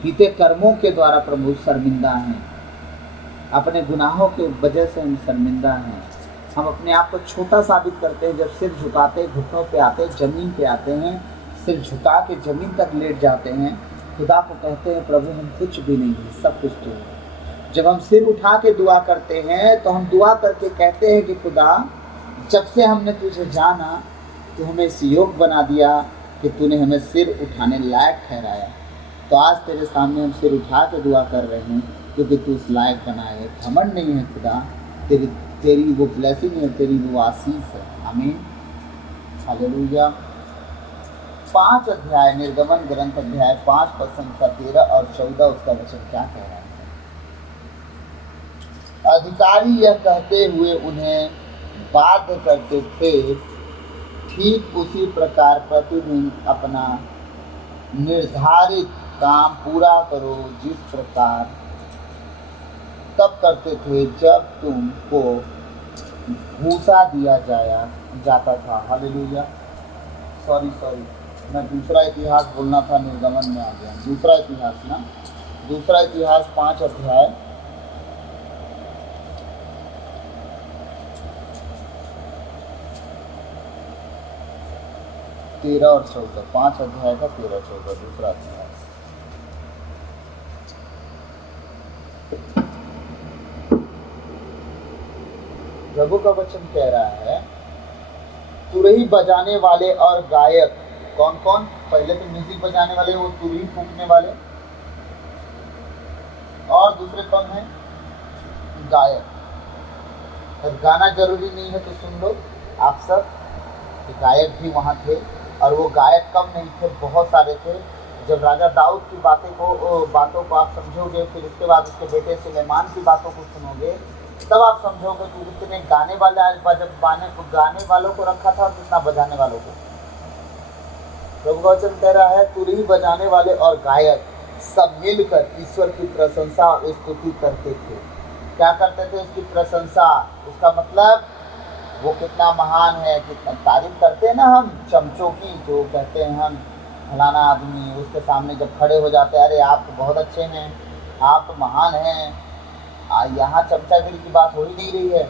बीते कर्मों के द्वारा प्रभु शर्मिंदा हैं, अपने गुनाहों के वजह से हम शर्मिंदा हैं। हम अपने आप को छोटा साबित करते हैं जब सिर झुकाते, घुटनों पे आते, जमीन पे आते हैं, सिर झुका के जमीन तक लेट जाते हैं, खुदा को कहते हैं प्रभु हम कुछ भी नहीं है, सब कुछ तो है। जब हम सिर उठा के दुआ करते हैं तो हम दुआ करके कहते हैं कि खुदा जब से हमने तुझे जाना तो हमें इस योग बना दिया कि तूने हमें सिर उठाने लायक ठहराया। तो आज तेरे सामने हम सिर उठा के दुआ कर रहे हैं क्योंकि तू उस लायक बनाए। घमंड नहीं है खुदा, तेरी वो ब्लेसिंग है, तेरी वो आशीष है। आमीन, हालेलुया। 5 अध्याय निर्गमन ग्रंथ अध्याय 5 वचन का 13 और 14 उसका वचन क्या कह रहा है? अधिकारी यह कहते हुए उन्हें बाध्य करते थे, ठीक उसी प्रकार प्रतिदिन अपना निर्धारित काम पूरा करो जिस प्रकार तब करते थे जब तुमको भूसा दिया जाता था। हालेलुया। सॉरी मैं दूसरा इतिहास बोलना था, निर्गमन में आ गया। दूसरा इतिहास ना, दूसरा इतिहास 5 अध्याय 13 और 14, 5 अध्याय का 13-14 दूसरा इतिहास। प्रभु का वचन कह रहा है, तुरही बजाने वाले और गायक कौन कौन? पहले तो म्यूजिक बजाने वाले, वो तुरही फूंकने वाले, और दूसरे कौन है? गायक। और गाना जरूरी नहीं है तो सुन लो आप सब, गायक भी वहाँ थे। और वो गायक कम नहीं थे, बहुत सारे थे। जब राजा दाऊद की बातों को आप समझोगे, फिर उसके बाद उसके बेटे सुलेमान की बातों को सुनोगे, तब आप समझोगे कि कितने गाने वालों को रखा था और कितना बजाने वालों को। प्रभु का वचन कह रहा है, तुरही बजाने वाले और गायक सब मिलकर ईश्वर की प्रशंसा और स्तुति करते थे। क्या करते थे? उसकी प्रशंसा। उसका मतलब वो कितना महान है, कितना तारीफ करते हैं ना हम चमचों की, जो कहते हैं हम फलाना आदमी, उसके सामने जब खड़े हो जाते हैं, अरे आप तो बहुत अच्छे हैं, आप तो महान हैं। यहाँ चमचागिरी की बात हो ही नहीं रही है,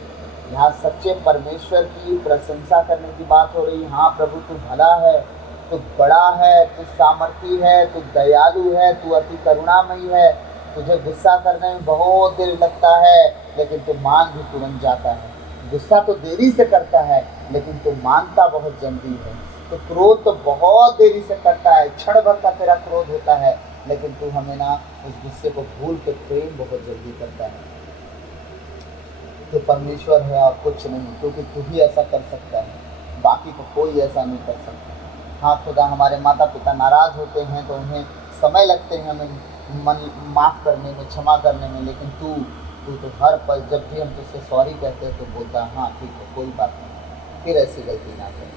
यहाँ सच्चे परमेश्वर की प्रशंसा करने की बात हो रही है। हाँ प्रभु तू भला है, तू बड़ा है, तू सामर्थी है, तू दयालु है, तू अति करुणामयी है, तुझे गुस्सा करने में बहुत देर लगता है लेकिन तू मान भी तुरंत जाता है। गुस्सा तो देरी से करता है लेकिन तू मानता बहुत जल्दी है। तो क्रोध तो बहुत देरी से करता है, क्षण भर का तेरा क्रोध होता है, लेकिन तू हमें ना उस गुस्से को भूल के प्रेम बहुत जल्दी करता है। तो परमेश्वर है और कुछ नहीं, क्योंकि तू ही ऐसा कर सकता है, बाकी को कोई ऐसा नहीं कर सकता। हाँ खुदा, हमारे माता पिता नाराज़ होते हैं तो उन्हें समय लगते हैं हमें माफ़ करने में, क्षमा करने में, लेकिन तू तो हर पल जब भी हम तुझसे सॉरी कहते हैं तो बोलता है हाँ ठीक है, कोई बात नहीं, फिर ऐसी गलती ना करें।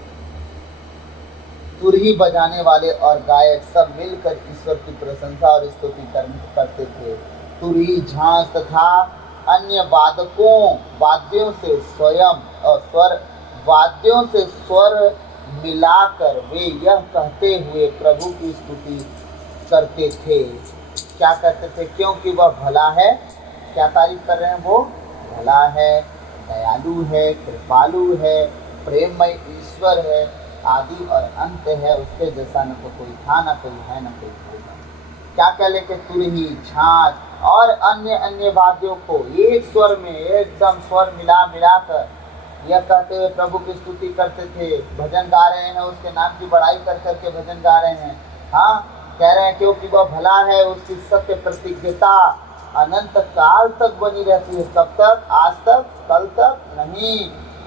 तुरही बजाने वाले और गायक सब मिलकर ईश्वर की प्रशंसा और स्तुति करते थे। तुरही, झांझ तथा अन्य वाद्यों से स्वर मिलाकर वे यह कहते हुए प्रभु की स्तुति करते थे। क्या कहते थे? क्योंकि वह भला है। क्या तारीफ कर रहे हैं? वो भला है, दयालु है, कृपालु है, प्रेममय ईश्वर है, आदि और अंत है, उसके जैसा न तो कोई था, न कोई है, न कोई होगा। क्या कह लेके? तुरही, झांझ और अन्य वाद्यों को एक स्वर में, एकदम स्वर मिलाकर यह कहते हुए प्रभु की स्तुति करते थे। भजन गा रहे हैं, उसके नाम की बड़ाई कर करके भजन गा रहे हैं। हाँ, कह रहे हैं क्योंकि वह भला है, उसकी सत्य प्रतिज्ञता अनंत काल तक बनी रहती है। कब तक? आज तक, कल तक नहीं,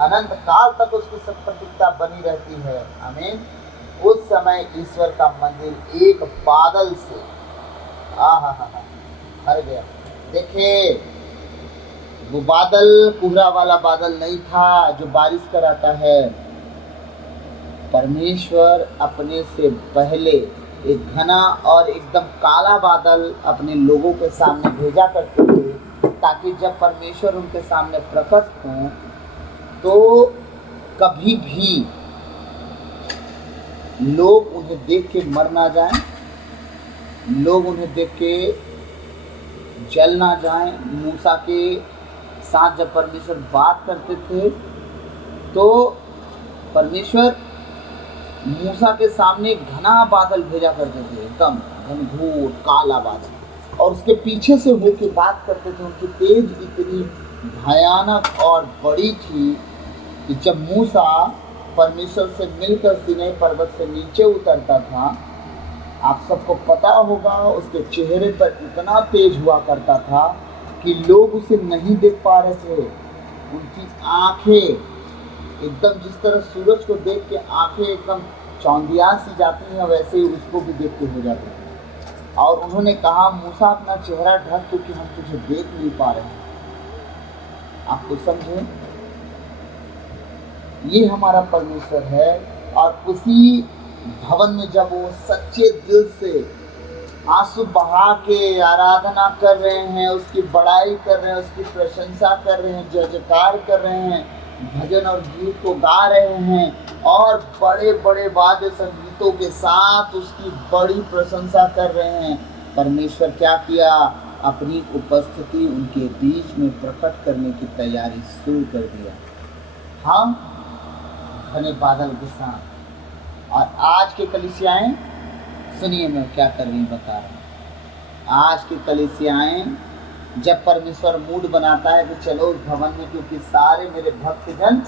अनंत काल तक उसकी सत्प्रतिज्ञा बनी रहती है। आमीन। उस समय ईश्वर का मंदिर एक बादल से भर गया। देखिए, वो बादल कोहरा वाला बादल नहीं था जो बारिश कराता है। परमेश्वर अपने से पहले एक घना और एकदम काला बादल अपने लोगों के सामने भेजा करते थे, ताकि जब परमेश्वर उनके सामने प्रकट हों तो कभी भी लोग उन्हें देख के मर ना जाएं, लोग उन्हें देख के जल ना जाएं। मूसा के साथ जब परमेश्वर बात करते थे तो परमेश्वर मूसा के सामने घना बादल भेजा करते थे, एकदम घनघोर काला बादल, और उसके पीछे से होके बात करते थे। उनकी तेज इतनी भयानक और बड़ी थी कि जब मूसा परमेश्वर से मिलकर सीनै पर्वत से नीचे उतरता था, आप सबको पता होगा उसके चेहरे पर इतना तेज हुआ करता था कि लोग उसे नहीं देख पा रहे थे। उनकी आंखें एकदम, जिस तरह सूरज को देख के आंखें एकदम चौंधिया सी जाती हैं, वैसे ही उसको भी देख के हो जाते थे। और उन्होंने कहा, मूसा अपना चेहरा ढक, क्योंकि हम तुझे देख नहीं पा रहे हैं। आपको समझे, ये हमारा परमेश्वर है। और उसी भवन में जब वो सच्चे दिल से आंसू बहा के आराधना कर रहे हैं, उसकी बड़ाई कर रहे हैं, उसकी प्रशंसा कर रहे हैं, जय जयकार कर रहे हैं, भजन और गीत को गा रहे हैं और बड़े बड़े वाद्य संगीतों के साथ उसकी बड़ी प्रशंसा कर रहे हैं, परमेश्वर क्या किया? अपनी उपस्थिति उनके बीच में प्रकट करने की तैयारी शुरू कर दिया। हम घने बादल के साथ। और आज के कलीसियाएं, सुनिए मैं क्या कर रही बता रहा हूँ। आज की कलीसियाएं, जब परमेश्वर मूड बनाता है कि चलो उस भवन में, क्योंकि सारे मेरे भक्तजन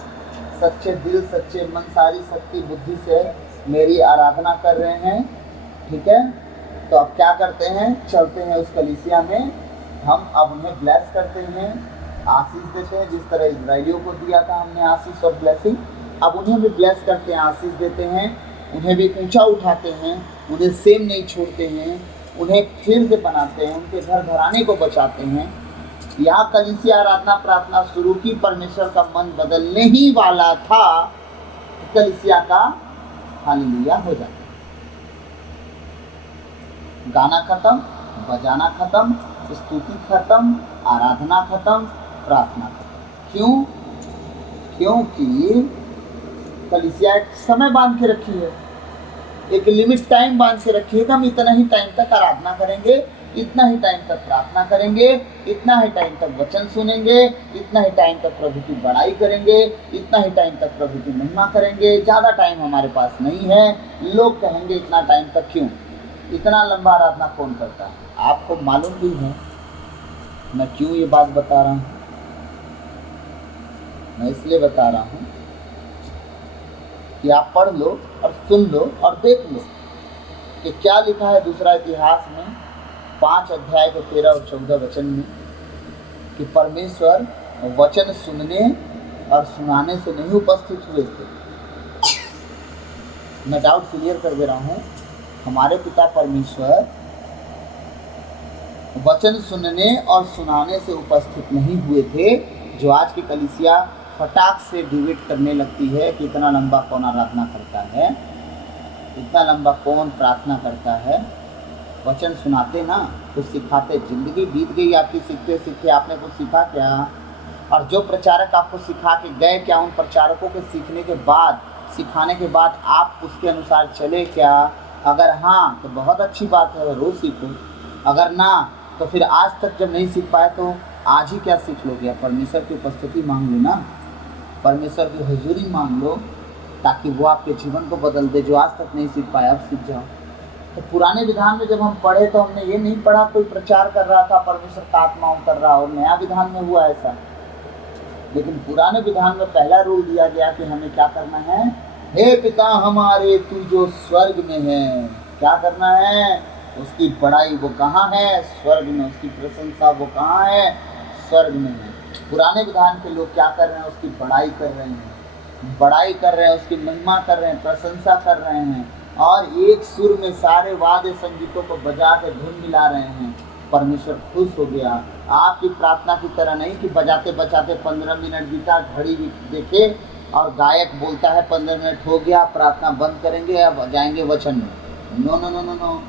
सच्चे दिल, सच्चे मन, सारी शक्ति बुद्धि से मेरी आराधना कर रहे हैं, ठीक है, तो अब क्या करते हैं? चलते हैं उस कलीसिया में, हम अब उन्हें ब्लेस करते हैं, आशीष देते हैं। जिस तरह इजराइलियों को दिया था हमने आशीष और ब्लेसिंग, अब उन्हें भी ब्लेस करते हैं, आशीष देते हैं, उन्हें भी ऊंचा उठाते हैं, उन्हें सेम नहीं छोड़ते हैं, उन्हें फिर से बनाते हैं, उनके घर घराने को बचाते हैं। यहाँ कलीसिया आराधना प्रार्थना शुरू की, परमेश्वर का मन बदलने ही वाला था, कलीसिया का हालेलुया हो जाता। गाना खत्म, बजाना खत्म, स्तुति खत्म, आराधना खत्म, प्रार्थना खत्म। क्यों? क्योंकि कलीसिया एक समय बांध के रखी है, एक लिमिट टाइम बांध के रखी है कि हम इतना ही टाइम तक आराधना करेंगे, इतना ही टाइम तक प्रार्थना करेंगे, इतना ही टाइम तक वचन सुनेंगे, इतना ही टाइम तक प्रभु की बड़ाई करेंगे, इतना ही टाइम तक प्रभु की महिमा करेंगे। ज़्यादा टाइम हमारे पास नहीं है। लोग कहेंगे इतना टाइम तक क्यों? इतना लंबा आराधना कौन करता है? आपको मालूम भी है मैं क्यों ये बात बता रहा हूँ? मैं इसलिए बता रहा हूँ कि आप पढ़ लो और सुन लो और देख लो कि क्या लिखा है दूसरा इतिहास में 5 अध्याय के 13 और 14 वचन में, कि परमेश्वर वचन सुनने और सुनाने से नहीं उपस्थित हुए थे। मैं डाउट क्लियर कर दे रहा हूँ, हमारे पिता परमेश्वर वचन सुनने और सुनाने से उपस्थित नहीं हुए थे। जो आज की कलीसिया फटाक से डिबेट करने लगती है कि इतना लंबा कौन आराधना करता है, इतना लंबा कौन प्रार्थना करता है। वचन सुनाते ना, कुछ सिखाते। जिंदगी बीत गई आपकी सीखते सीखते, आपने कुछ सीखा क्या? और जो प्रचारक आपको सिखा के गए, क्या उन प्रचारकों के सीखने के बाद, सिखाने के बाद आप उसके अनुसार चले क्या? अगर हाँ तो बहुत अच्छी बात है, रोज़ सीखो। अगर ना तो फिर आज तक जब नहीं सीख पाए तो आज ही क्या सीख लोगे? परमेश्वर की उपस्थिति मांग लो ना, परमेश्वर की हुजूरी मांग लो, ताकि वो आपके जीवन को बदल दे। जो आज तक नहीं सीख पाया अब सीख जाओ। तो पुराने विधान में जब हम पढ़े तो हमने ये नहीं पढ़ा कोई प्रचार कर रहा था, परमेश्वर का आत्मा उतर रहा, और नया विधान में हुआ ऐसा। लेकिन पुराने विधान में पहला रूल दिया गया कि हमें क्या करना है? हे पिता हमारे तू जो स्वर्ग में है, क्या करना है? उसकी बड़ाई वो कहाँ है? स्वर्ग में। उसकी प्रशंसा वो कहाँ है? स्वर्ग में है। पुराने विधान के लोग क्या कर रहे हैं? उसकी बड़ाई कर रहे हैं, बड़ाई कर रहे हैं, उसकी महिमा कर रहे हैं, प्रशंसा कर रहे हैं, और एक सुर में सारे वाद्य संगीतों को बजा के धुन मिला रहे हैं। परमेश्वर खुश हो गया। आपकी प्रार्थना की तरह नहीं कि बजाते बजाते 15 मिनट बीता, घड़ी देखे और गायक बोलता है 15 मिनट हो गया, प्रार्थना बंद करेंगे, अब जाएंगे वचन में। No no no no no.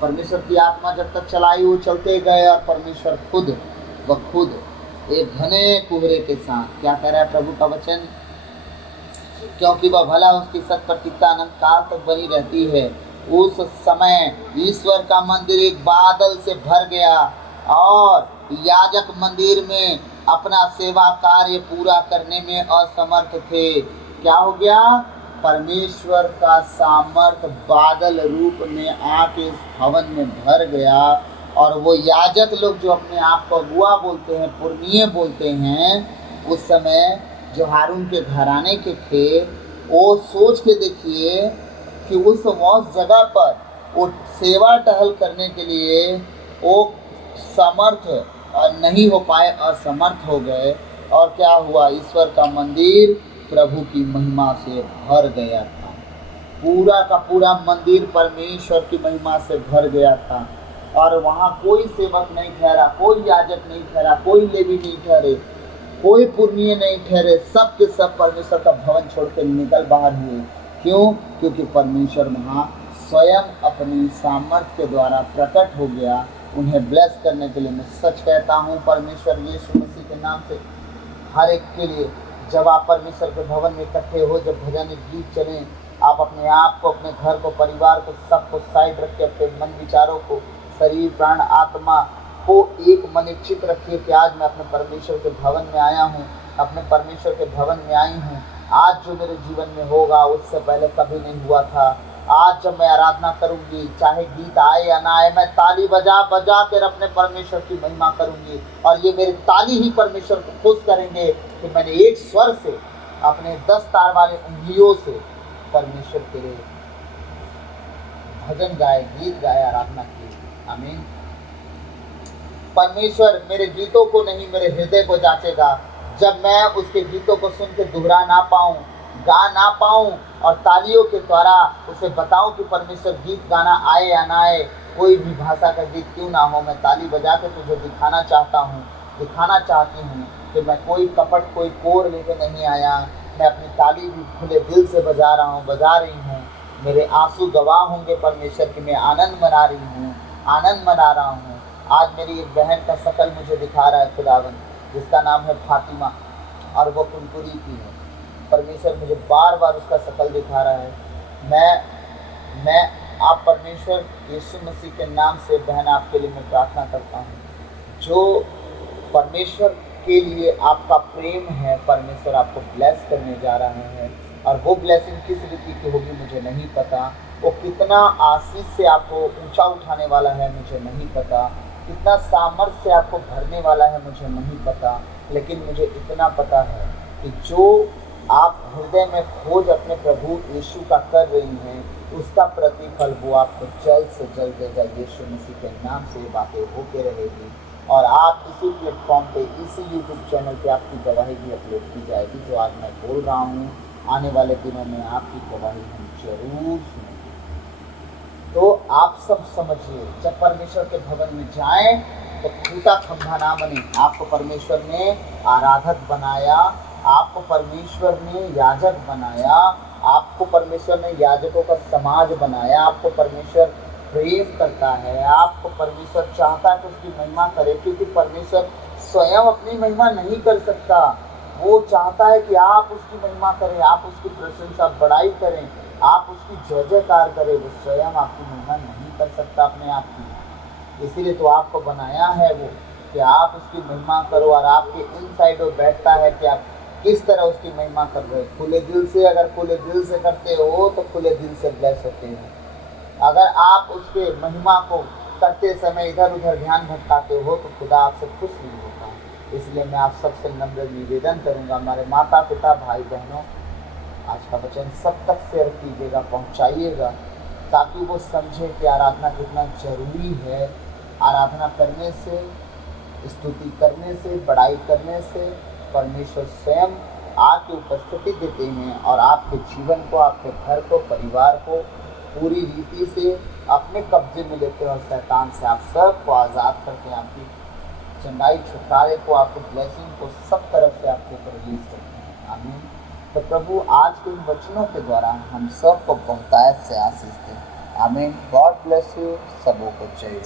परमेश्वर की आत्मा जब तक चलाई वो चलते गए, और परमेश्वर खुद एक घने कोहरे के साथ क्या कह रहा है प्रभु का वचन? क्योंकि वह भला उसकी सत्प्रतिज्ञा अनंत काल तक बनी रहती है। उस समय ईश्वर का मंदिर एक बादल से भर गया, और याजक मंदिर में अपना सेवा कार्य पूरा करने में असमर्थ थे। क्या हो गया? परमेश्वर का सामर्थ बादल रूप में आके इस भवन में भर गया, और वो याजक लोग जो अपने आप को अगुआ बोलते हैं, पुरनिये बोलते हैं, उस समय जो हारून के घराने के थे, वो सोच के देखिए कि उस जगह पर वो सेवा टहल करने के लिए वो समर्थ नहीं हो पाए, असमर्थ हो गए। और क्या हुआ? ईश्वर का मंदिर प्रभु की महिमा से भर गया था। पूरा का पूरा मंदिर परमेश्वर की महिमा से भर गया था, और वहाँ कोई सेवक नहीं ठहरा, कोई याजक नहीं ठहरा, कोई लेवी नहीं ठहरे, कोई पुरनिये नहीं ठहरे। सब के सब परमेश्वर का भवन छोड़ के निकल बाहर हुए। क्यों? क्योंकि परमेश्वर वहाँ स्वयं अपनी सामर्थ्य के द्वारा प्रकट हो गया उन्हें ब्लेस करने के लिए। मैं सच कहता हूँ, परमेश्वर यीशु मसीह के नाम से हर एक के लिए, जब आप परमेश्वर के भवन में इकट्ठे हो, जब भजन गीत चलें, आप अपने आप को, अपने घर को, परिवार को, सबको साइड रख के अपने मन विचारों को, शरीर प्राण आत्मा को एक मन इच्छित रखिए कि आज मैं अपने परमेश्वर के भवन में आया हूँ, अपने परमेश्वर के भवन में आई हूँ। आज जो मेरे जीवन में होगा उससे पहले कभी नहीं हुआ था। आज जब मैं आराधना करूंगी, चाहे गीत आए या ना आए, मैं ताली बजा बजा कर अपने परमेश्वर की महिमा करूंगी, और ये मेरी ताली ही परमेश्वर को खुश करेंगे कि मैंने एक स्वर से, अपने 10 तार वाले उंगलियों से परमेश्वर के लिए भजन गाए, गीत गाए, आराधना की। आमीन। परमेश्वर मेरे गीतों को नहीं, मेरे हृदय को जांचेगा। जब मैं उसके गीतों को सुन के दोहरा ना पाऊँ, गा ना पाऊँ, और तालियों के द्वारा उसे बताऊं कि परमेश्वर गीत गाना आए या ना आए, कोई भी भाषा का गीत क्यों ना हो, मैं ताली बजा के तुझे दिखाना चाहता हूँ, दिखाना चाहती हूँ कि मैं कोई कपट, कोई कोर लेके नहीं आया। मैं अपनी ताली भी खुले दिल से बजा रहा हूँ, बजा रही हूँ। मेरे आंसू गवाह होंगे परमेश्वर की मैं आनंद मना रही हूँ, आनंद मना रहा हूँ। आज मेरी एक बहन का शकल मुझे दिखा रहा है खुदावन, जिसका नाम है फातिमा, और वो कुनकुरी की है। परमेश्वर मुझे बार बार उसका शकल दिखा रहा है। मैं आप परमेश्वर यीशु मसीह के नाम से बहन आपके लिए मैं प्रार्थना करता हूँ। जो परमेश्वर के लिए आपका प्रेम है, परमेश्वर आपको ब्लेस करने जा रहा है, और वो ब्लेसिंग किस रीति की होगी मुझे नहीं पता। वो कितना आशीष से आपको ऊंचा उठाने वाला है मुझे नहीं पता, कितना सामर्थ्य से आपको भरने वाला है मुझे नहीं पता, लेकिन मुझे इतना पता है कि जो आप हृदय में खोज अपने प्रभु यीशु का कर रही हैं, उसका प्रतिफल वो आपको जल्द से जल्द देगा। यीशु मसीह के नाम से ये बातें होके रहेगी, और आप इसी प्लेटफॉर्म पे, इसी यूट्यूब चैनल पे आपकी गवाही भी अपलोड की जाएगी। जो आज मैं बोल रहा हूँ, आने वाले दिनों में आपकी गवाही हम जरूर सुनेंगे। तो आप सब समझिए, जब परमेश्वर के भवन में जाएं तो खूंटा खंभा ना बने। आपको परमेश्वर ने आराधक बनाया, आपको परमेश्वर ने याजक बनाया, आपको परमेश्वर ने याजकों का समाज बनाया, आपको परमेश्वर प्रेम करता है, आपको परमेश्वर चाहता है कि उसकी महिमा करे, क्योंकि परमेश्वर स्वयं अपनी महिमा नहीं कर सकता। वो चाहता है कि आप उसकी महिमा करें, आप उसकी प्रशंसा बड़ाई करें, आप उसकी जय जयकार करें। वो स्वयं आपकी महिमा नहीं कर सकता अपने आप की, इसीलिए तो आपको बनाया है वो कि आप उसकी महिमा करो, और आपके इनसाइड वो बैठता है कि आप किस तरह उसकी महिमा कर रहे हो। खुले दिल से, अगर खुले दिल से करते हो तो खुले दिल से ब्लेस होते हो। अगर आप उसके महिमा को करते समय इधर उधर ध्यान भटकाते हो तो खुदा आपसे खुश नहीं होता। इसलिए मैं आप सबसे नम्र निवेदन करूंगा, हमारे माता पिता भाई बहनों, आज का वचन सब तक शेयर कीजिएगा, पहुंचाइएगा, ताकि वो समझे कि आराधना कितना जरूरी है। आराधना करने से, स्तुति करने से, बड़ाई करने से परमेश्वर स्वयं आके उपस्थिति देते हैं और आपके जीवन को, आपके घर को, परिवार को पूरी रीति से अपने कब्जे में लेते हैं और शैतान से आप सबको आज़ाद करके आपकी चंगाई, छुटकारे को, आपको ब्लेसिंग को सब तरफ से आपके ऊपर रिलीज करते हैं। आमीन। तो प्रभु आज के इन वचनों के द्वारा हम सबको बहुतायत से आशीष दें। आमीन। God bless you. सबों को जय।